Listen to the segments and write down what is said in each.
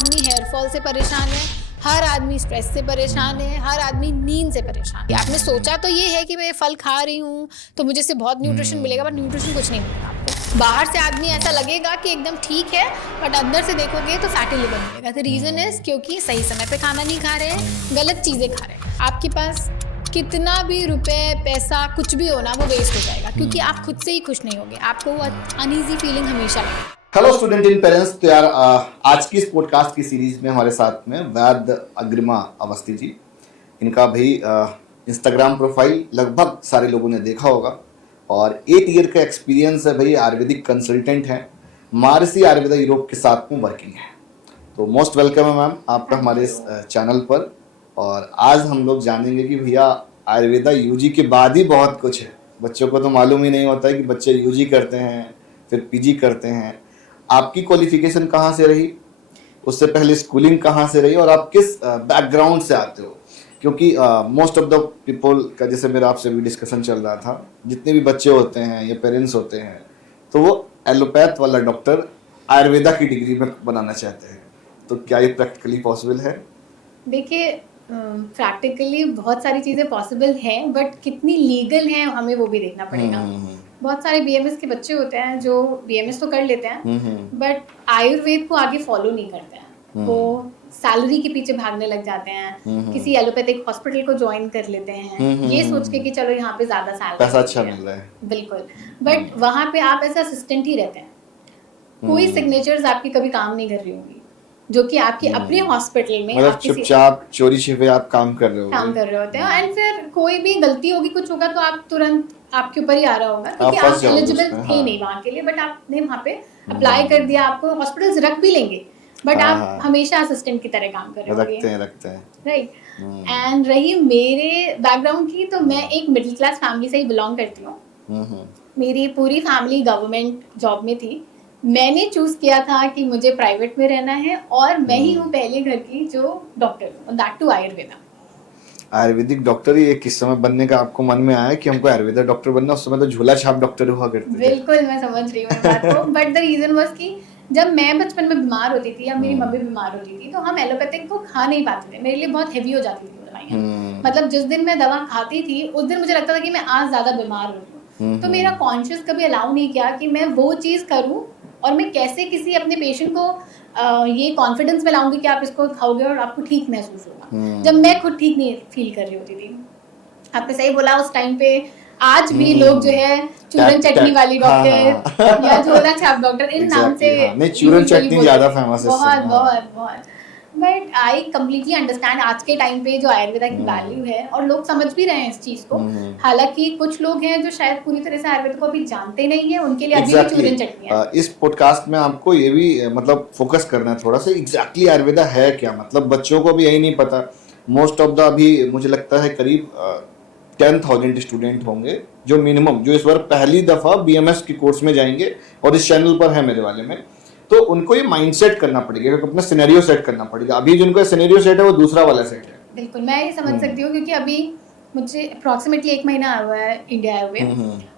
आदमी hair fall से परेशान है, हर आदमी स्ट्रेस से परेशान है, हर आदमी नींद से परेशान है। आपने सोचा तो ये है कि मैं फल खा रही हूँ तो मुझे इससे बहुत न्यूट्रिशन मिलेगा, बट न्यूट्रिशन कुछ नहीं मिलेगा आपको। बाहर से आदमी ऐसा लगेगा कि एकदम ठीक है, बट अंदर से देखोगे तो फैटी लिवर मिलेगा। द रीजन इज क्योंकि सही समय पे खाना नहीं खा रहे हैं, गलत चीजें खा रहे हैं। आपके पास कितना भी रुपए पैसा कुछ भी हो ना, वो वेस्ट हो जाएगा, क्योंकि आप खुद से ही खुश नहीं होगे, आपको वो अनईजी फीलिंग हमेशा लगेगी। Hello student in parents. तो यार आज की इस पॉडकास्ट की सीरीज में हमारे साथ में वैद्य अग्रिमा अवस्थी जी। इनका भी इंस्टाग्राम प्रोफाइल लगभग सारे लोगों ने देखा होगा और 8 ईयर का एक्सपीरियंस है भाई। आयुर्वेदिक कंसल्टेंट हैं, महर्षि आयुर्वेदा यूरोप के साथ में वर्किंग है। तो मोस्ट वेलकम है मैम आपका हमारे इस चैनल पर। और आज हम लोग जानेंगे कि भैया आयुर्वेदा यूजी के बाद ही बहुत कुछ है। बच्चों को तो मालूम ही नहीं होता है कि बच्चे यूजी करते हैं फिर पीजी करते हैं। आपकी क्वालिफिकेशन कहाँ से रही, उससे पहले स्कूलिंग कहाँ से रही और आप किस बैकग्राउंड से आते हो? क्योंकि मोस्ट ऑफ द पीपल का, जैसे मेरा आपसे भी डिस्कशन चल रहा था, जितने भी बच्चे होते हैं या पेरेंट्स होते हैं तो वो एलोपैथ वाला डॉक्टर आयुर्वेदा की डिग्री में बनाना चाहते हैं। तो क्या ये प्रैक्टिकली पॉसिबल है? देखिए, प्रैक्टिकली बहुत सारी चीज़ें पॉसिबल हैं, बट कितनी लीगल हैं हमें वो भी देखना पड़ेगा। बहुत सारे बीएमएस के बच्चे होते हैं जो बीएमएस तो कर लेते हैं, बट आयुर्वेद को आगे फॉलो नहीं करते हैं। वो सैलरी के पीछे भागने लग जाते हैं, किसी एलोपैथिक हॉस्पिटल को ज्वाइन कर लेते हैं ये सोच के कि चलो यहाँ पे ज्यादा सैलरी, पैसा अच्छा मिल रहा है। बिल्कुल, बट वहाँ पे आप ऐसा असिस्टेंट ही रहते हैं, कोई सिग्नेचर्स आपकी कभी काम नहीं कर रही होंगी, जो कि आपके अपने हॉस्पिटल में मतलब चुपचाप चोरी छिपे आप काम कर रहे होते हैं। एंड फिर कोई भी गलती होगी, कुछ होगा तो आप तुरंत आपके ऊपर ही आ रहा होगा, क्योंकि आप एलिजिबल थे नहीं वहाँ के लिए, बट आपने वहाँ पे अप्लाई कर दिया। आपको हॉस्पिटल्स रख भी लेंगे, बट आप हमेशा असिस्टेंट की तरह काम कर रहे होंगे, रखते हैं राइट। एंड रही मेरे बैकग्राउंड की, तो मैं एक मिडिल क्लास फैमिली से ही बिलोंग करती हूँ। मेरी पूरी फैमिली गवर्नमेंट जॉब में थी। मैंने चूज किया था कि मुझे प्राइवेट में रहना है, और मैं ही हूँ पहले घर की जो डॉक्टर हूँ, that too Ayurveda. Ayurvedic doctor ही किस समय बनने का आपको मन में आया कि हमको आयुर्वेदा डॉक्टर बनना? उस समय तो झोला छाप डॉक्टर हुआ करते थे। बिल्कुल, मैं समझ रही हूँ बात को, बट द रीजन वाज कि जब मैं बचपन में बीमार होती थी या मेरी मम्मी बीमार होती थी, तो हम एलोपैथिक को खा नहीं पाते थे। मेरे लिए बहुत हेवी हो जाती थी दवाइयाँ। मतलब जिस दिन मैं दवा खाती थी उस दिन मुझे लगता था कि मैं आज ज्यादा बीमार हो रही हूँ। तो मेरा कॉन्शियस कभी अलाउ नहीं किया कि मैं वो चीज करूँ, और मैं कैसे किसी अपने पेशेंट को ये कॉन्फिडेंस में लाऊंगी कि आप इसको खाओगे और आपको ठीक महसूस होगा, जब मैं खुद ठीक नहीं फील कर रही होती थी। आपने सही बोला, उस टाइम पे आज भी लोग जो है चूरन चटनी वाली डॉक्टर या झोला छाप डॉक्टर, इन नाम से नहीं, चूरन चटनी ज्यादा फेमस है। बहुत बहुत बहुत। बट आई कम्प्लीटली अंडरस्टैंड आज के टाइम पे जो आयुर्वेदा की वैल्यू है, और लोग समझ भी रहे हैं इस चीज को। हालांकि कुछ लोग हैं जो शायद पूरी तरह से आयुर्वेद को अभी जानते नहीं है, उनके लिए अभी भी चूरन चटनी है। इस पॉडकास्ट में आपको ये भी मतलब फोकस करना है थोड़ा सा, एग्जैक्टली आयुर्वेदा है क्या। मतलब बच्चों को भी यही नहीं पता। मोस्ट ऑफ द अभी मुझे लगता है करीब 10,000 स्टूडेंट होंगे जो मिनिमम, जो इस बार पहली दफा बीएमएस के कोर्स में जाएंगे और इस चैनल पर है मेरे वाले में। तो उनको ये माइंडसेट करना पड़ेगा, अपना सिनेरियो सेट करना पड़ेगा। अभी जिनको सिनेरियो सेट है वो दूसरा वाला सेट है। बिल्कुल, मैं ये समझ सकती हूँ, क्योंकि अभी मुझे अप्रोक्सीमेटली 1 महीना आया हुआ है इंडिया आए हुए,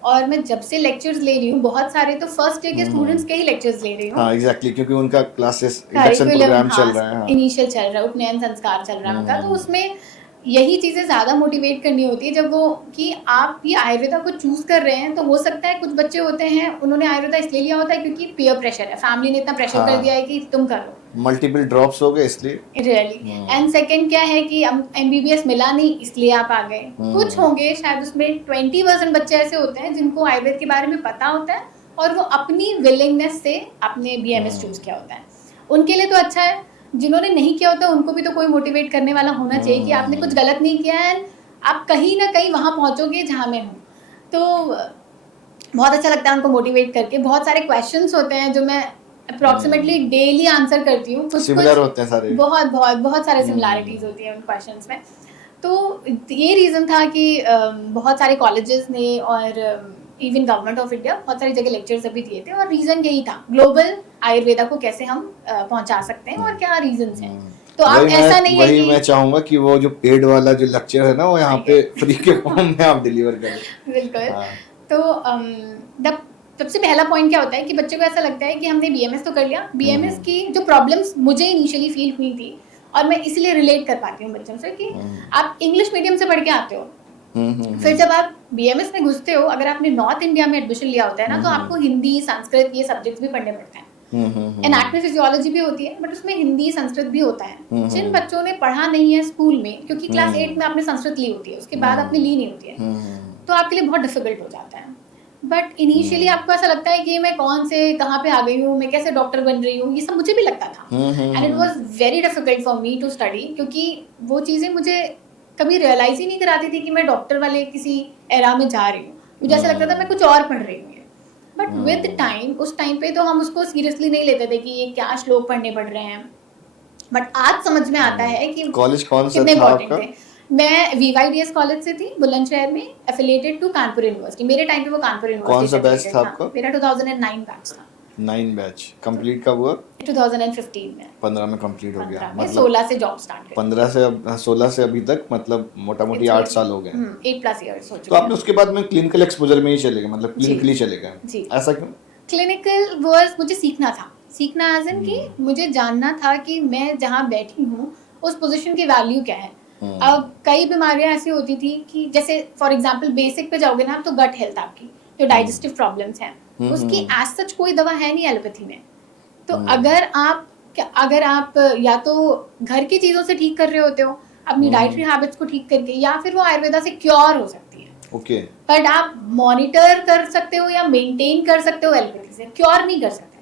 और मैं जब से लेक्चर्स ले रही हूँ, बहुत सारे तो फर्स्ट ईयर के स्टूडेंट्स के ही लेक्चर्स ले रही हूँ। हाँ एग्जैक्टली, क्योंकि उनका क्लासेस इंडक्शन प्रोग्राम चल रहा है, इनिशियल चल रहा है, उपनयन संस्कार चल रहा है उनका। तो उसमें यही चीजें ज्यादा मोटिवेट करनी होती है, जब वो कि आप ये आयुर्वेदा को चूज कर रहे हैं। तो हो सकता है कुछ बच्चे होते हैं, उन्होंने आयुर्वेदा इसलिए लिया होता है क्योंकि पीयर प्रेशर है, फैमिली ने इतना प्रेशर कर दिया है कि तुम करो, मल्टीपल ड्रॉप्स हो गए इसलिए, रियली। एंड सेकंड क्या है कि एमबीबीएस मिला नहीं इसलिए आप आ गए। कुछ होंगे शायद उसमें 20% बच्चे ऐसे होते हैं जिनको आयुर्वेद के बारे में पता होता है, और वो अपनी विलिंगनेस से अपने बीएमएस चूज किया होता है। उनके लिए तो अच्छा है, जिन्होंने नहीं किया होता उनको भी तो कोई मोटिवेट करने वाला होना चाहिए कि आपने कुछ गलत नहीं किया है, आप कहीं ना कहीं वहाँ पहुँचोगे जहाँ मैं हूँ। तो बहुत अच्छा लगता है उनको मोटिवेट करके। बहुत सारे क्वेश्चंस होते हैं जो मैं अप्रोक्सीमेटली डेली आंसर करती हूँ, कुछ सिमिलर होते हैं सारे, बहुत बहुत बहुत सारे सिमिलैरिटीज होती हैं उन क्वेश्चंस में। तो ये रीज़न था कि बहुत सारे कॉलेजेस ने और इवन गवर्नमेंट ऑफ इंडिया बहुत सारी जगह लेक्चर्स अभी दिए थे, और रीज़न यही था, ग्लोबल आयुर्वेदा को कैसे हम पहुंचा सकते हैं और क्या रीजंस हैं। तो आप ऐसा नहीं है कि मैं चाहूंगा कि वो जो पेड वाला जो लेक्चर है ना, वो यहाँ पे फ्री के फॉर्म में आप डिलीवर करें। बिल्कुल। तो द सबसे पहला पॉइंट क्या होता है कि बच्चे को ऐसा लगता है कि हमने बीएमएस तो कर लिया, बीएमएस की जो प्रॉब्लम्स मुझे इनिशियली फील हुई थी और मैं इसलिए रिलेट कर पाती हूँ बच्चों से कि आप इंग्लिश मीडियम से पढ़ के आते हो, फिर जब आप बीएमएस में घुसते हो, अगर आपने नॉर्थ इंडिया में एडमिशन लिया होता है ना, तो आपको हिंदी, संस्कृत ये सब्जेक्ट्स भी पढ़ने पड़ते हैं। एनाटॉमी फिजियोलॉजी भी होती है, बट उसमें हिंदी संस्कृत भी होता है। जिन बच्चों ने पढ़ा नहीं है स्कूल में, क्योंकि क्लास 8 में आपने संस्कृत ली होती है, उसके बाद आपने ली नहीं होती है, तो आपके लिए बहुत डिफिकल्ट हो जाता है। बट इनिशियली आपको ऐसा लगता है कि मैं कौन से कहाँ पे आ गई हूँ, मैं कैसे डॉक्टर बन रही हूँ, ये सब मुझे भी लगता था। And it was very difficult for me to study, क्योंकि वो चीज़ें मुझे कभी रियलाइज ही नहीं कराती थी कि मैं डॉक्टर वाले किसी एरा में जा रही हूँ। मुझे ऐसा लगता था मैं कुछ और पढ़ रही हूँ। बट विद टाइम, उस टाइम पे तो हम उसको सीरियसली नहीं लेते थे कि ये क्या श्लोक पढ़ने पड़ रहे हैं, बट आज समझ में आता है कि कॉलेज कौन सा कितने था इम्पोर्टेंट आपका? थे। मैं VYDS कॉलेज से थी, बुलंदशहर में, एफिलिएटेड टू कानपुर यूनिवर्सिटी। मेरे टाइम पे वो कानपुर यूनिवर्सिटी कौन सा से बैच affiliated था आपका? मेरा 2009 बैच था। 9 बैच कंप्लीट कब हुआ? 2015 में। 15 में कंप्लीट हो गया, 15 में, मतलब 16 से जॉब स्टार्ट करी। 15 से 16 से अभी तक, मतलब मोटा मोटी 8 साल हो गए। 8+ इयर्स हो तो चुके आपने उसके बाद में क्लिनिकल एक्सपोजर में ही चले गए, मतलब क्लिनिकली चले गए, जी। ऐसा क्यों? क्लिनिकल वर्स मुझे सीखना था, सीखना एज इन कि मुझे जानना था कि मैं जहाँ बैठी हूँ उस पोजीशन की वैल्यू क्या है। अब कई बीमारियां ऐसी होती थी कि जैसे फॉर एग्जांपल बेसिक पे जाओगे ना, तो गट हेल्थ आपकी जो डाइजेस्टिव प्रॉब्लम्स हैं, उसकी एज सच कोई दवा है नहीं एलोपैथी में। तो अगर आप या तो घर की चीज़ों से ठीक कर रहे होते हो अपनी डाइटरी हैबिट्स को ठीक करके, या फिर वो आयुर्वेदा से क्योर हो सकती है। ओके। बट आप मॉनिटर कर सकते हो या मेंटेन कर सकते हो एलोपैथी से, क्योर नहीं कर सकते।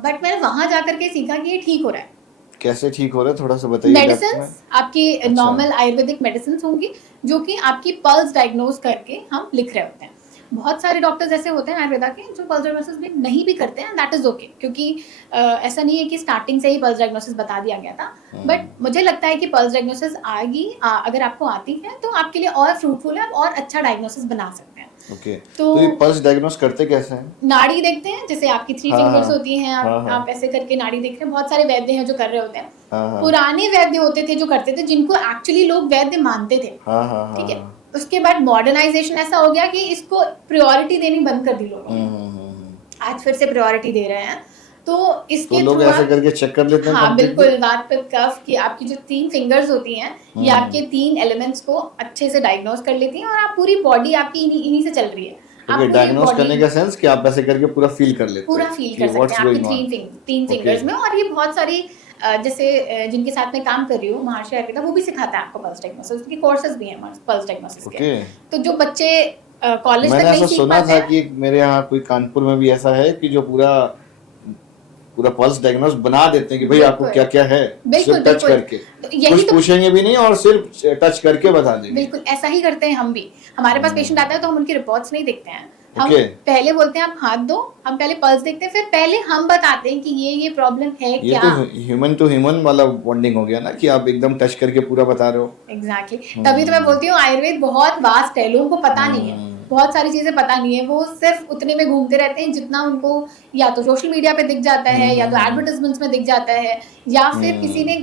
बट मैंने वहां जाकर के सीखा कि ये ठीक हो रहा है। कैसे ठीक हो रहा है, थोड़ा सा बताइए। मेडिसिन आपकी नॉर्मल आयुर्वेदिक मेडिसिन होंगी जो कि आपकी पल्स डायग्नोज करके हम लिख रहे होते हैं। बहुत सारे डॉक्टर्स ऐसे होते हैं आयुर्वेदा के जो पल्स डायग्नोसिस भी नहीं भी करते हैं, दैट इज ओके, क्योंकि ऐसा नहीं है कि स्टार्टिंग से ही पल्स डायग्नोसिस बता दिया गया था। बट मुझे लगता है कि पल्स डायग्नोसिस आएगी, अगर आपको आती है तो आपके लिए और फ्रूटफुल है, और अच्छा डायग्नोसिस बना सकते हैं। ओके। तो ये पल्स डायग्नोस करते कैसे हैं? नाड़ी देखते हैं, जैसे आपकी 3 फिंगर्स होती हैं, आप ऐसे करके नाड़ी देख रहे हैं। बहुत सारे वैद्य हैं जो कर रहे होते हैं। पुराने वैद्य होते थे जो करते थे, जिनको एक्चुअली लोग वैद्य मानते थे। ठीक है। उसके बाद मॉडर्नाइजेशन ऐसा हो गया कि इसको प्रायोरिटी देनी बंद कर दी लोगों ने। आज फिर से प्रायोरिटी दे रहे हैं, तो इसके लोग ऐसे करके चेक कर लेते हैं। हाँ बिल्कुल, वात पित्त कफ की आपकी जो 3 फिंगर्स होती हैं, ये आपके 3 एलिमेंट्स को अच्छे से डायग्नोज कर लेती हैं, और आप पूरी बॉडी आपकी इन्हीं से चल रही है। आप डायग्नोज करने का सेंस कि आप ऐसे करके पूरा फील कर लेते हैं, पूरा फील कर सकते हैं आपकी 3 फिंगर्स में। और ये बहुत सारी जैसे जिनके साथ मैं काम कर रही हूँ, महर्षि आयुर्वेदा, वो भी सिखाता है आपको पल्स डायग्नोसिस, उसके कोर्सेज भी हैं पल्स डायग्नोसिस के। तो जो बच्चे कॉलेज तक नहीं सीख सुना था कि मेरे यहाँ कोई कानपुर में भी ऐसा है कि जो पूरा पल्स डायग्नोस बना देते हैं कि भाई आपको क्या क्या है, सिर्फ टच करके, कुछ पूछेंगे भी नहीं और सिर्फ टच करके बता देंगे। बिल्कुल ऐसा ही करते हैं हम भी। हमारे पास पेशेंट आता है तो हम उनकी रिपोर्ट्स नहीं देखते हैं, हम पहले बोलते हैं आप हाथ दो, हम पहले पल्स देखते हैं, फिर पहले हम बताते हैं कि ये प्रॉब्लम है क्या। ये तो ह्यूमन टू ह्यूमन वाला बॉन्डिंग हो गया ना, कि आप एकदम टच करके पूरा बता रहे हो। एग्जैक्टली। तभी तो मैं बोलती हूँ आयुर्वेद बहुत वास्ट है, लोगों को पता नहीं है, बहुत सारी चीजें पता नहीं है। वो सिर्फ उतने में घूमते रहते हैं जितना उनको या तो सोशल मीडिया पे दिख जाता है, या तो एडवर्टाइजमेंट्स में दिख जाता है, या फिर किसी ने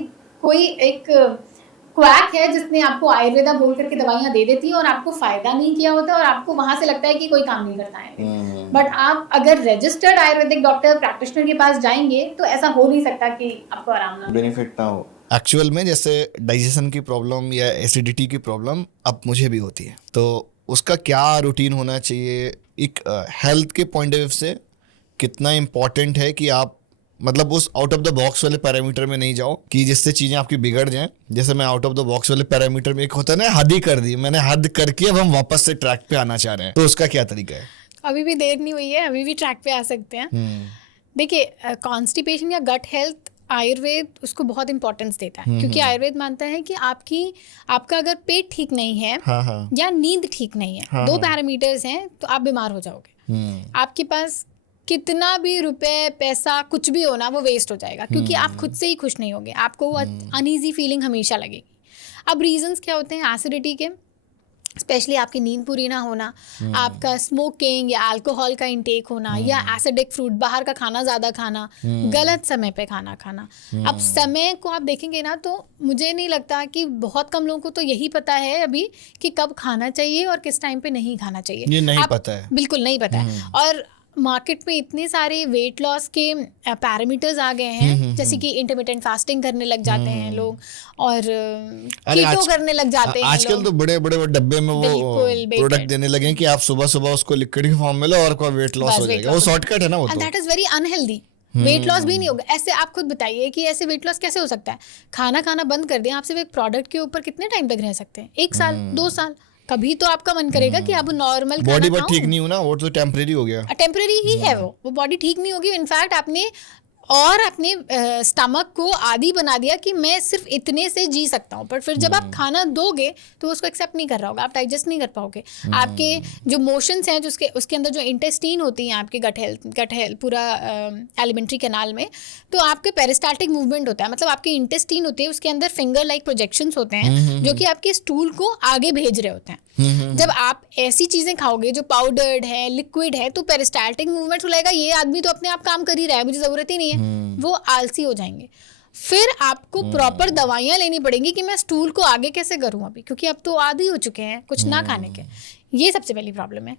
कोई एक क्वैक है जिसने आपको आयुर्वेदा बोल करके दवाइयां दे देती है और आपको फायदा नहीं किया होता, और आपको वहां से लगता है कि कोई काम नहीं करता है। बट आप अगर रजिस्टर्ड आयुर्वेदिक डॉक्टर प्रैक्टिशनर के पास जाएंगे तो ऐसा हो नहीं सकता कि आपको आराम ना बेनिफिट ना हो। एक्चुअल में जैसे डाइजेशन की प्रॉब्लम या एसिडिटी की प्रॉब्लम अब मुझे भी होती है, तो उसका क्या रूटीन होना चाहिए एक हेल्थ के पॉइंट ऑफ व्यू से? कितना इम्पॉर्टेंट है कि आप मतलब उस आउट ऑफ द बॉक्स वाले पैरामीटर में नहीं जाओ कि जिससे चीज़ें आपकी बिगड़ जाएं। जैसे मैं आउट ऑफ द बॉक्स वाले पैरामीटर में, एक होता है ना हद ही कर दी, मैंने हद करके अब हम वापस से ट्रैक पे आना चाह रहे हैं, तो उसका क्या तरीका है? अभी भी देर नहीं हुई है, अभी भी ट्रैक पे आ सकते हैं। देखिए, कॉन्स्टिपेशन या गट हेल्थ आयुर्वेद उसको बहुत इंपॉर्टेंस देता है, क्योंकि आयुर्वेद मानता है कि आपका अगर पेट ठीक नहीं है या नींद ठीक नहीं है, 2 पैरामीटर्स हैं, तो आप बीमार हो जाओगे। आपके पास कितना भी रुपए पैसा कुछ भी हो ना, वो वेस्ट हो जाएगा, क्योंकि आप खुद से ही खुश नहीं होगे, आपको वो अनईजी फीलिंग हमेशा लगेगी। अब रीजंस क्या होते हैं एसिडिटी के? स्पेशली आपकी नींद पूरी ना होना, आपका स्मोकिंग या अल्कोहल का इंटेक होना, या एसिडिक फ्रूट, बाहर का खाना ज़्यादा खाना, गलत समय पे खाना खाना। अब समय को आप देखेंगे ना, तो मुझे नहीं लगता कि बहुत कम लोगों को तो यही पता है अभी कि कब खाना चाहिए और किस टाइम पे नहीं खाना चाहिए। ये नहीं पता है, बिल्कुल नहीं पता है। और मार्केट में इतने सारे वेट लॉस के पैरामीटर्स आ गए हैं, जैसे कि इंटरमिटेंट फास्टिंग करने लग जाते हैं लोग, और कीटो करने लग जाते हैं आजकल तो बड़े बड़े डब्बे में वो बिल्कुल, प्रोडक्ट देने लगे हैं कि आप सुबह सुबह उसको लिक्विड के फॉर्म में लो और आपका वेट लॉस हो जाएगा। वो शॉर्टकट है ना वो एंड तो। That is very unhealthy. Weight loss भी नहीं होगा ऐसे। आप खुद बताइए कि ऐसे वेट लॉस कैसे हो सकता है? खाना बंद कर दें, आप सिर्फ एक प्रोडक्ट के ऊपर कितने टाइम तक रह सकते हैं? 1 साल 2 साल? कभी तो आपका मन करेगा कि अब नॉर्मल बॉडी बट ठीक नहीं हो ना, वो तो टेम्परेरी हो गया। टेम्परेरी ही है वो बॉडी ठीक नहीं होगी। इनफैक्ट आपने अपने स्टमक को आदी बना दिया कि मैं सिर्फ इतने से जी सकता हूँ, पर फिर जब आप खाना दोगे तो उसको एक्सेप्ट नहीं कर रहा होगा, आप डाइजेस्ट नहीं कर पाओगे। आपके जो मोशंस हैं, जो उसके अंदर जो इंटेस्टीन होती हैं, आपके गट हेल्थ पूरा एलिमेंट्री कैनाल में, तो आपके पेरिस्टाल्टिक मूवमेंट होता है, मतलब आपकी इंटेस्टीन होती है, उसके अंदर फिंगर लाइक प्रोजेक्शंस होते हैं जो कि आपके स्टूल को आगे भेज रहे होते हैं। जब आप ऐसी चीजें खाओगे जो पाउडर्ड है, लिक्विड है, तो पेरिस्टाल्टिक मूवमेंट हो जाएगा, ये आदमी तो अपने आप काम कर ही रहा है, मुझे जरूरत ही नहीं है। वो आलसी हो जाएंगे। फिर आपको प्रॉपर दवाइयां लेनी पड़ेंगी कि मैं स्टूल को आगे कैसे करूं अभी, क्योंकि अब तो आदी हो चुके हैं कुछ ना खाने के। ये सबसे पहली प्रॉब्लम है।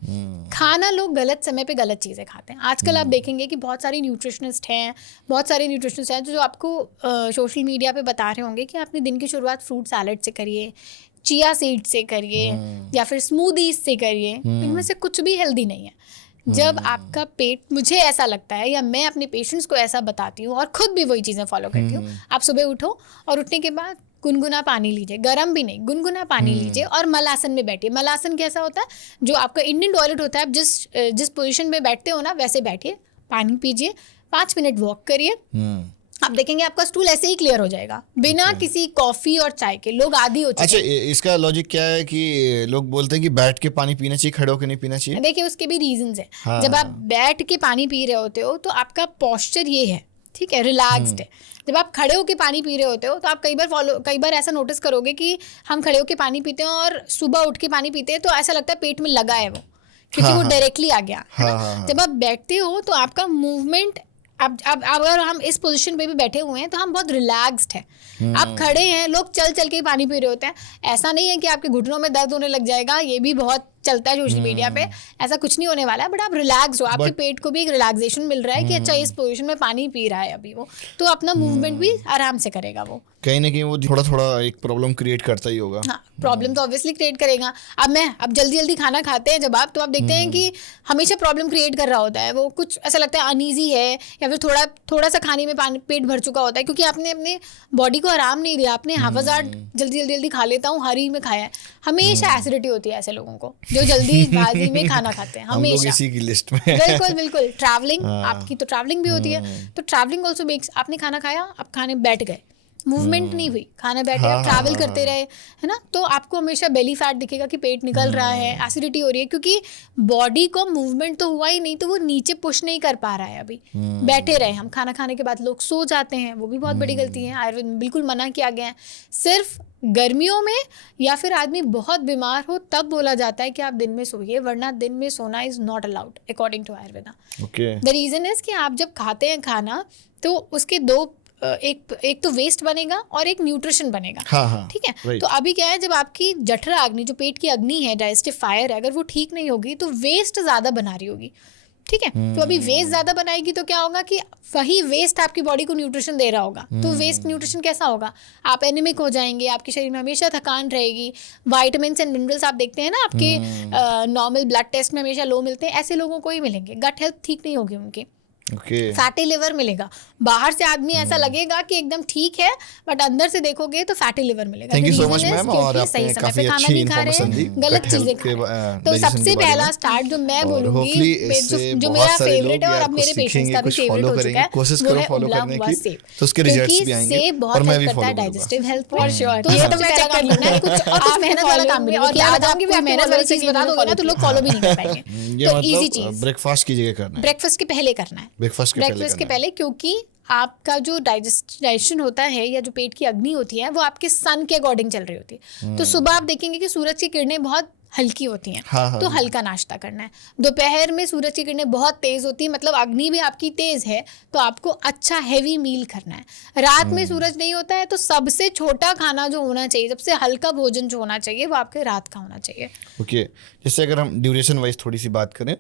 खाना लोग गलत समय पे गलत चीज़ें खाते हैं। आजकल आप देखेंगे कि बहुत सारे न्यूट्रिशनिस्ट हैं जो आपको सोशल मीडिया पे बता रहे होंगे कि आपने दिन की शुरुआत फ्रूट सैलेड से करिए, चिया सीड से करिए, या फिर स्मूदीज से करिए। इनमें से कुछ भी हेल्दी नहीं है। जब आपका पेट, मुझे ऐसा लगता है या मैं अपने पेशेंट्स को ऐसा बताती हूँ और खुद भी वही चीज़ें फॉलो करती हूँ, आप सुबह उठो और उठने के बाद गुनगुना पानी लीजिए, गर्म भी नहीं, गुनगुना पानी लीजिए और मलासन में बैठिए। मलासन कैसा होता है? जो आपका इंडियन टॉयलेट होता है, आप जिस पोजीशन में बैठते हो ना, वैसे बैठिए, पानी पीजिए, 5 मिनट वॉक करिए, आप देखेंगे आपका स्टूल ऐसे ही क्लियर हो जाएगा बिना किसी कॉफी और चाय के। लोग आदी हो चुके हैं। अच्छा, इसका लॉजिक क्या है कि लोग बोलते हैं कि बैठ के पानी पीना चाहिए, खड़े होकर नहीं पीना चाहिए? देखिए, उसके भी रीजंस हैं। जब आप बैठ के पानी पी रहे होते हो तो आपका पोस्चर ये है, ठीक है, रिलैक्स्ड है। जब आप खड़े होकर पानी पी रहे होते हो तो आप कई बार ऐसा नोटिस करोगे कि हम खड़े होकर पानी पीते हैं और सुबह उठ के पानी पीते हैं तो ऐसा लगता है पेट में लगा है वो, क्योंकि वो डायरेक्टली आ गया है ना। जब आप बैठते हो तो आपका मूवमेंट, अब अगर हम इस पोजीशन पे भी बैठे हुए हैं तो हम बहुत रिलैक्स्ड हैं। आप खड़े हैं, लोग चल चल के पानी पी रहे होते हैं। ऐसा नहीं है कि आपके घुटनों में दर्द होने लग जाएगा, ये भी बहुत चलता है सोशल मीडिया पे, ऐसा कुछ नहीं होने वाला है। बट आप रिलैक्स हो, आपके पेट को भी एक रिलैक्सेशन मिल रहा है कि अच्छा इस पोजीशन में पानी पी रहा है अभी वो, तो अपना मूवमेंट भी आराम से करेगा वो। कहीं ना कहीं वो थोड़ा थोड़ा एक प्रॉब्लम क्रिएट करता ही होगा। हाँ, प्रॉब्लम तो ऑब्वियसली क्रिएट करेगा। अब जल्दी जल्दी खाना खाते हैं जब आप, तो आप देखते हैं कि हमेशा प्रॉब्लम क्रिएट कर रहा होता है वो। कुछ ऐसा लगता है अनईजी है, या फिर थोड़ा सा खाने में पेट भर चुका होता है, क्योंकि आपने अपने बॉडी को आराम नहीं दिया। आपने हाफाजात जल्दी खा लेता हूँ, हरी में खाया है। हमेशा एसिडिटी होती है ऐसे लोगों को जो जल्दीबाजी में खाना खाते हैं, हमेशा। इसी की लिस्ट में बिल्कुल। ट्रैवलिंग, आपकी तो ट्रैवलिंग भी होती है, तो ट्रैवलिंग ऑल्सो मेक्स, आपने खाना खाया, आप खाने बैठ गए, मूवमेंट नहीं हुई, खाना बैठे, आप ट्रैवल करते रहे, है ना, तो आपको हमेशा बेली फैट दिखेगा कि पेट निकल रहा है, एसिडिटी हो रही है, क्योंकि बॉडी को मूवमेंट तो हुआ ही नहीं, तो वो नीचे पुश नहीं कर पा रहा है अभी। बैठे रहे हम, खाना खाने के बाद लोग सो जाते हैं, वो भी बहुत बड़ी गलती है। आयुर्वेद में बिल्कुल मना किया गया है। सिर्फ गर्मियों में या फिर आदमी बहुत बीमार हो तब बोला जाता है कि आप दिन में सोइए, वरना दिन में सोना is not allowed according to Ayurveda. The reason is कि आप जब खाते हैं खाना तो उसके दो, एक तो वेस्ट बनेगा और एक न्यूट्रिशन बनेगा। ठीक है, right. तो अभी क्या है, जब आपकी जठरा अग्नि, जो पेट की अग्नि है, डाइजेस्टिव फायर है, अगर वो ठीक नहीं होगी तो वेस्ट ज़्यादा बना रही होगी। ठीक है, तो अभी वेस्ट ज़्यादा बनाएगी तो क्या होगा कि वही वेस्ट आपकी बॉडी को न्यूट्रिशन दे रहा होगा। तो वेस्ट न्यूट्रिशन कैसा होगा? आप एनीमिक हो जाएंगे, आपके शरीर में हमेशा थकान रहेगी। वाइटामिन्स एंड मिनरल्स आप देखते हैं ना, आपके नॉर्मल ब्लड टेस्ट में हमेशा लो मिलते हैं, ऐसे लोगों को ही मिलेंगे। गट हेल्थ ठीक नहीं होगी उनकी, फैटी लिवर मिलेगा। बाहर से आदमी ऐसा लगेगा कि एकदम ठीक है, बट अंदर से देखोगे तो फैटी लिवर मिलेगा। Thank you so much ma'am, और सही समय पे खाना नहीं खा रहे हैं, गलत चीजें खा रहे हैं। तो सबसे पहला स्टार्ट जो मैं बोलूंगी, जो मेरा फेवरेट है और अब मेरे पेशेंट्स का भी फेवरेट हो चुका है, कोशिश करो फॉलो करने की, तो उसके रिजल्ट्स भी आएंगे और मैं भी फॉलो करूंगा। डाइजेस्टिव हेल्थ फॉर श्योर, तो ये तो मैं चेक कर लूंगा। कुछ और मेहनत वाला काम भी, और आज आपकी भी मेहनत वाली चीज बता दोगे ना तो लोग फॉलो भी नहीं कर पाएंगे। तो इजी चीज, ब्रेकफास्ट की जगह करना है, ब्रेकफास्ट के पहले करना है, ब्रेकफास्ट के पहले, क्योंकि आपका जो डाइजेशन होता है या जो पेट की अग्नि होती है वो आपके सन के अकॉर्डिंग चल रही होती है। तो सुबह आप देखेंगे कि सूरज की किरणें बहुत हल्की होती हैं। हाँ, तो हल्का नाश्ता करना है। दोपहर में सूरज की किरणें बहुत तेज होती है, मतलब अग्नि भी आपकी तेज है, तो आपको अच्छा हैवी मील करना है। रात में सूरज नहीं होता है तो सबसे छोटा खाना जो होना चाहिए, सबसे हल्का भोजन जो होना चाहिए वो आपके रात का होना चाहिए। ओके जैसे अगर हम ड्यूरेशन वाइज थोड़ी सी बात करें,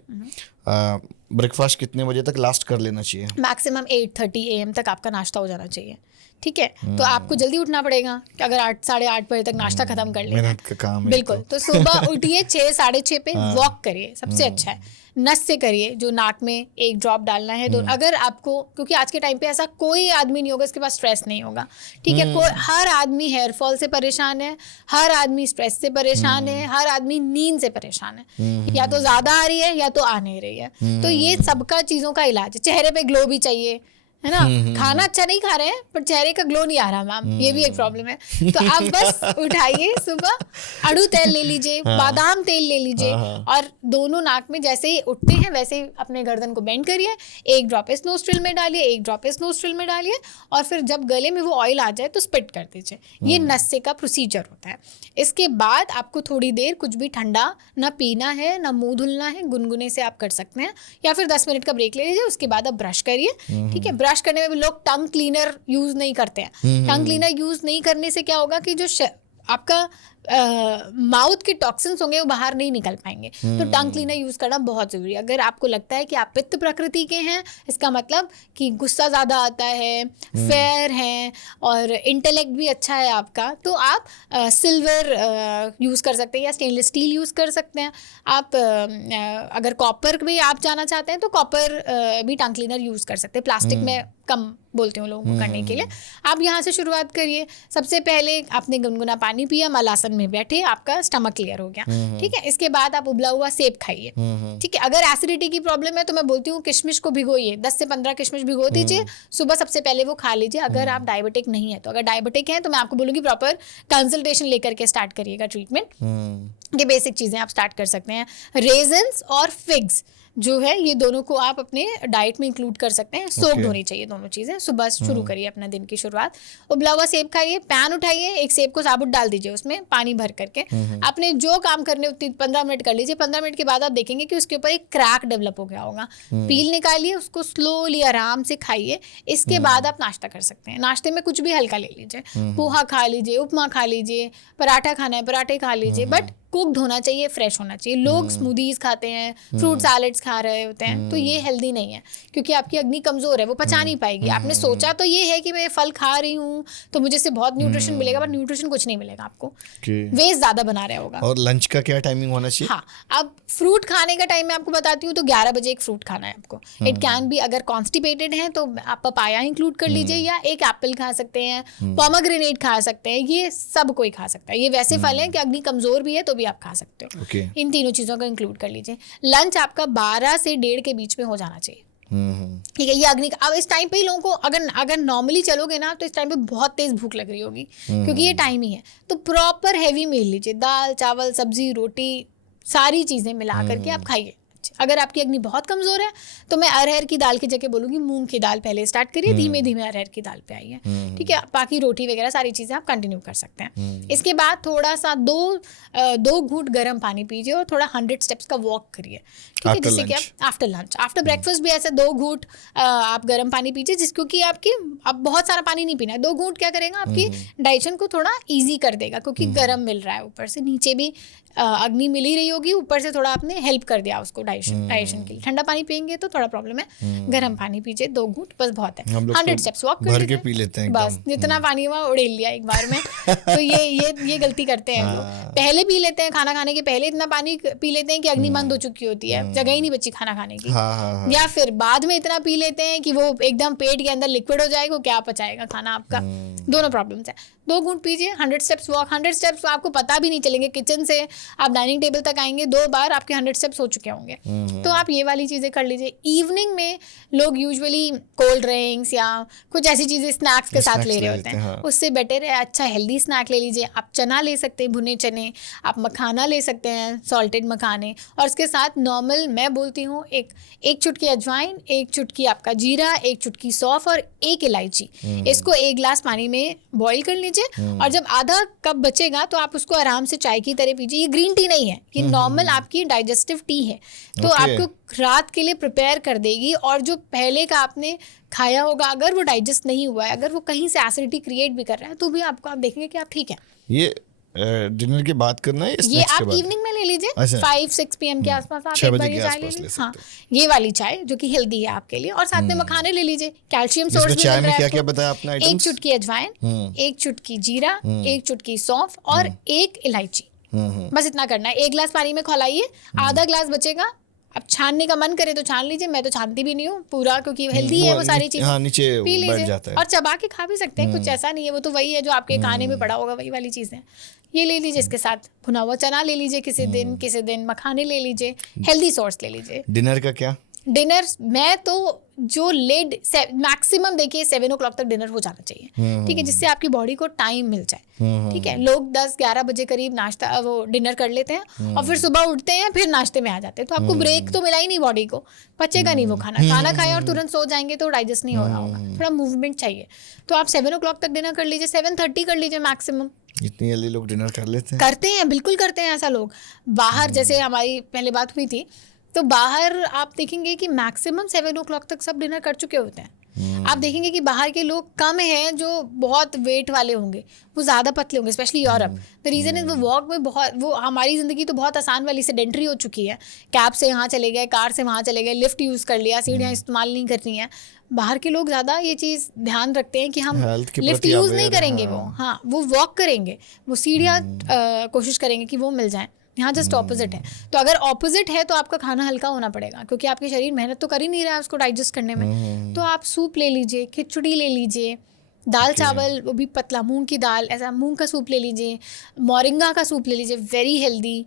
ब्रेकफास्ट कितने बजे तक लास्ट कर लेना चाहिए? मैक्सिमम 8:30 AM तक आपका नाश्ता हो जाना चाहिए। ठीक है, तो आपको जल्दी उठना पड़ेगा कि अगर 8 साढ़े 8 बजे तक नाश्ता खत्म कर लेना मेहनत का काम है बिल्कुल। तो सुबह उठिए 6 साढ़े 6 पे, वॉक करिए, सबसे अच्छा है। नस से करिए, जो नाक में एक ड्रॉप डालना है। तो अगर आपको, क्योंकि आज के टाइम पे ऐसा कोई आदमी नहीं होगा इसके पास स्ट्रेस नहीं होगा, ठीक है। हर आदमी हेयर फॉल से परेशान है, हर आदमी स्ट्रेस से परेशान है, हर आदमी नींद से परेशान है, या तो ज्यादा आ रही है या तो आ नहीं रही है। तो ये सबका चीजों का इलाज है। चेहरे पे ग्लो भी चाहिए, है ना। खाना अच्छा नहीं खा रहे हैं पर चेहरे का ग्लो नहीं आ रहा मैम, ये भी एक प्रॉब्लम है। तो आप बस उठाइए, सुबह अड़ू तेल ले लीजिए, बादाम तेल ले लीजिए, और दोनों नाक में जैसे ही उठते हैं वैसे ही अपने गर्दन को बेंड करिए, एक ड्रॉप इस नोस्ट्रिल में डालिए, एक ड्रॉप इस नोस्ट्रिल में डालिए, और फिर जब गले में वो ऑयल आ जाए तो स्पिट कर दीजिए। ये नस्से का प्रोसीजर होता है। इसके बाद आपको थोड़ी देर कुछ भी ठंडा ना पीना है, ना मुंह धुलना है, गुनगुने से आप कर सकते हैं, या फिर 10 मिनट का ब्रेक ले लीजिए। उसके बाद आप ब्रश करिए, ठीक है। ब्रश करने में भी लोग टंग क्लीनर यूज नहीं करते हैं। टंग क्लीनर यूज नहीं करने से क्या होगा कि जो आपका माउथ के टॉक्सिन्स होंगे वो बाहर नहीं निकल पाएंगे। तो टंग क्लीनर यूज करना बहुत जरूरी है। अगर आपको लगता है कि आप पित्त प्रकृति के हैं, इसका मतलब कि गुस्सा ज्यादा आता है, फेयर हैं और इंटेलेक्ट भी अच्छा है आपका, तो आप सिल्वर यूज कर सकते हैं या स्टेनलेस स्टील यूज कर सकते हैं। आप अगर कॉपर भी आप जाना चाहते हैं तो कॉपर भी टंग क्लीनर यूज कर सकते हैं। प्लास्टिक में कम बोलते हैं लोगों को करने के लिए। आप यहाँ से शुरुआत करिए। सबसे पहले आपने गुनगुना पानी पिया, मलासन में बैठे, आपका स्टमक क्लियर हो गया, ठीक है। इसके बाद आप उबला हुआ सेब खाइए, ठीक है। अगर एसिडिटी की प्रॉब्लम है तो मैं बोलती हूँ किशमिश को भिगोइए, 10 से 15 किशमिश भिगो दीजिए, सुबह सबसे पहले वो खा लीजिए। अगर आप डायबिटिक नहीं है तो, अगर डायबिटिक है तो मैं आपको बोलूँगी प्रॉपर कंसल्टेशन लेकर के स्टार्ट करिएगा ट्रीटमेंट। ये बेसिक चीज़ें आप स्टार्ट कर सकते हैं। रेजन्स और फिग्स जो है, ये दोनों को आप अपने डाइट में इंक्लूड कर सकते हैं। सोक्ड होनी चाहिए दोनों चीज़ें। सुबह शुरू करिए अपना दिन की शुरुआत, उबला हुआ सेब खाइए, पैन उठाइए, एक सेब को साबुत डाल दीजिए उसमें पानी भर करके। आपने जो काम करने उतनी 15 मिनट कर लीजिए। 15 मिनट के बाद आप देखेंगे कि उसके ऊपर एक क्रैक डेवलप हो गया होगा। पील निकालिए, उसको स्लोली आराम से खाइए। इसके बाद आप नाश्ता कर सकते हैं। नाश्ते में कुछ भी हल्का ले लीजिए, पोहा खा लीजिए, उपमा खा लीजिए, पराठा खाना है पराठे खा लीजिए, बट कुक्ड होना चाहिए, फ्रेश होना चाहिए। लोग स्मूदीज खाते हैं, फ्रूट सैलेड्स खा रहे होते हैं, तो ये हेल्दी नहीं है, क्योंकि आपकी अग्नि कमजोर है, वो पचा नहीं पाएगी। आपने सोचा तो ये है कि मैं फल खा रही हूँ तो मुझे से बहुत न्यूट्रिशन मिलेगा, बट न्यूट्रिशन कुछ नहीं मिलेगा आपको, वेस्ट ज्यादा बना रहा होगा। और लंच का क्या टाइमिंग होना चाहिए? हाँ, अब फ्रूट खाने का टाइम मैं आपको बताती हूँ। तो 11 बजे एक फ्रूट खाना है आपको। इट कैन बी, अगर कॉन्स्टिपेटेड है तो आप पपाया इंक्लूड कर लीजिए, या एक एप्पल खा सकते हैं, पोमेग्रेनेट खा सकते हैं, ये सब कोई खा सकता है। ये वैसे फल हैं कि अग्नि कमजोर भी है तो भी आप खा सकते हो। इन तीनों चीजों को इंक्लूड कर लीजिए। लंच आपका 12 से 1:30 के बीच में हो जाना चाहिए, ठीक है। ये अग्नि अब इस टाइम पे ही लोगों को, अगर नॉर्मली चलोगे ना तो इस टाइम पे बहुत तेज भूख लग रही होगी, क्योंकि ये टाइम ही है। तो प्रॉपर हैवी मील लीजिए, दाल चावल सब्जी रोटी सारी चीजें मिला करके आप खाइए। अगर आपकी अग्नि बहुत कमजोर है तो मैं अरहर की दाल की जगह बोलूँगी मूंग की दाल पहले स्टार्ट करिए, धीमे धीमे अरहर की दाल पे आइए, ठीक है। बाकी रोटी वगैरह सारी चीज़ें आप कंटिन्यू कर सकते हैं। इसके बाद थोड़ा सा दो घूंट गर्म पानी पीजिए और थोड़ा 100 स्टेप्स का वॉक करिए, ठीक है। जिससे कि आप आफ्टर लंच, आफ्टर ब्रेकफास्ट भी ऐसे 2 घूंट आप गर्म पानी पीजिए, जिसको कि आपकी, अब बहुत सारा पानी नहीं पीना है। 2 घूंट क्या करेगा, आपकी डाइजेशन को थोड़ा ईजी कर देगा, क्योंकि गर्म मिल रहा है, ऊपर से नीचे भी अग्नि मिल ही रही होगी, ऊपर से थोड़ा आपने हेल्प कर दिया उसको डाइजेशन के लिए। ठंडा पानी पियेंगे तो थोड़ा प्रॉब्लम है, गर्म पानी पीजिए 2 घूंट, बस बहुत है। 100 स्टेप्स वॉक कर के पी लेते हैं, बस जितना पानी हुआ उड़ेल लिया एक बार में। तो ये गलती करते हैं लोग, पहले पी लेते हैं, खाना खाने के पहले इतना पानी पी लेते हैं कि अग्नि मंद हो चुकी होती है, जगह ही नहीं बची खाना खाने की, या फिर बाद में इतना पी लेते हैं कि वो एकदम पेट के अंदर लिक्विड हो जाएगा, क्या पचाएगा खाना आपका। दोनों प्रॉब्लम्स है। 2 घूंट पीजिए, 100 स्टेप्स वॉक। 100 स्टेप्स आपको पता भी नहीं चलेंगे, किचन से आप डाइनिंग टेबल तक आएंगे 2 बार आपके 100 स्टेप्स हो चुके होंगे। तो आप ये वाली चीज़ें कर लीजिए। इवनिंग में लोग यूजुअली कोल्ड ड्रिंक्स या कुछ ऐसी चीज़ें स्नैक्स के साथ ले रहे होते हैं, उससे बेटर है अच्छा हेल्दी स्नैक ले लीजिए। आप चना ले सकते हैं, भुने चने, आप मखाना ले सकते हैं, सॉल्टेड मखाने, और इसके साथ नॉर्मल मैं बोलती हूँ एक चुटकी अजवाइन, 1 चुटकी आपका जीरा, 1 चुटकी सौंफ और 1 इलायची। इसको 1 गिलास पानी में बॉईल कर लीजिए, और जब आधा कप बचेगा तो आप उसको आराम से चाय की तरह पीजिए। ये ग्रीन टी नहीं है, ये नॉर्मल आपकी डाइजेस्टिव टी है। तो Okay. आपको रात के लिए प्रिपेयर कर देगी, और जो पहले का आपने खाया होगा अगर वो डाइजेस्ट नहीं हुआ है, अगर वो कहीं से एसिडिटी क्रिएट भी कर रहा है, तो भी आपको, आप देखेंगे कि आप ठीक है। ये डिनर की बात करना है या ये स्नैक्स के आप बाद? इवनिंग में ले लीजिए, अच्छा। 5-6 PM के आसपास आप 6 एक बजे बार के ये चाय आसपास ले ले लीजिए। सकते हाँ, ये वाली चाय जो कि हेल्दी है आपके लिए, और साथ में मखाने ले लीजिए, कैल्शियम सोर्स जिसमें भी चाय मिल में रहा है क्या क्या आपको। बताया आपने एक आइटम्स? चुटकी अजवाइन, एक चुटकी जीरा, एक चुटकी सौंफ और एक इलायची। बस इतना करना है। 1 गिलास पानी में खौलाइए, आधा गिलास बचेगा। अब छानने का मन करे तो छान लीजिए, मैं तो छानती भी नहीं हूँ पूरा, क्योंकि हेल्दी है वो सारी चीजें। हाँ, नीचे पी बैठ लीजिए जाता है। और चबा के खा भी सकते हैं, कुछ ऐसा नहीं है, वो तो वही है जो आपके खाने में पड़ा होगा, वही वाली चीजें। ये ले लीजिए, इसके साथ भुना हुआ चना ले लीजिए किसी दिन मखाने ले लीजिए, हेल्दी सोर्स ले लीजिए। डिनर का क्या? डिनर मैं तो जो लेट मैक्सिमम देखिए 7 o'clock तक डिनर हो जाना चाहिए, ठीक है, जिससे आपकी बॉडी को टाइम मिल जाए। ठीक है, लोग 10-11 बजे करीब नाश्ता वो डिनर कर लेते हैं और फिर सुबह उठते हैं, फिर नाश्ते में आ जाते हैं, तो आपको ब्रेक तो मिला ही नहीं, बॉडी को पचेगा नहीं वो खाना खाया और तुरंत सो जाएंगे तो डाइजेस्ट नहीं हो रहा होगा, थोड़ा मूवमेंट चाहिए। तो आप 7 o'clock तक डिनर कर लीजिए, 7:30 कर लीजिए मैक्सिमम। इतनी जल्दी लोग डिनर कर लेते हैं? करते हैं, बिल्कुल करते हैं ऐसा लोग। बाहर जैसे हमारी पहले बात हुई थी, तो बाहर आप देखेंगे कि मैक्सिमम 7 o'clock तक सब डिनर कर चुके होते हैं। आप देखेंगे कि बाहर के लोग कम हैं जो बहुत वेट वाले होंगे, वो ज़्यादा पतले होंगे, specially Europe. The reason is वो वॉक में बहुत, वो हमारी ज़िंदगी तो बहुत आसान वाली सेडेंटरी हो चुकी है। कैब से यहाँ चले गए, कार से वहाँ चले गए, लिफ्ट यूज़ कर लिया, सीढ़ियाँ इस्तेमाल नहीं करनी है। बाहर के लोग ज़्यादा ये चीज़ ध्यान रखते हैं कि हम Health के लिफ्ट प्रति यूज़ aware नहीं हैं, करेंगे, हाँ। वो वॉक करेंगे, वो सीढ़ियाँ कोशिश करेंगे कि वो मिल जाएं। यहाँ जस्ट ऑपोजिट है। तो अगर ऑपोजिट है तो आपका खाना हल्का होना पड़ेगा, क्योंकि आपके शरीर मेहनत तो कर ही नहीं रहा है उसको डाइजेस्ट करने में। तो आप सूप ले लीजिए, खिचड़ी ले लीजिए, दाल चावल, वो भी पतला, मूंग की दाल, ऐसा मूंग का सूप ले लीजिए, मोरिंगा का सूप ले लीजिए, वेरी हेल्दी।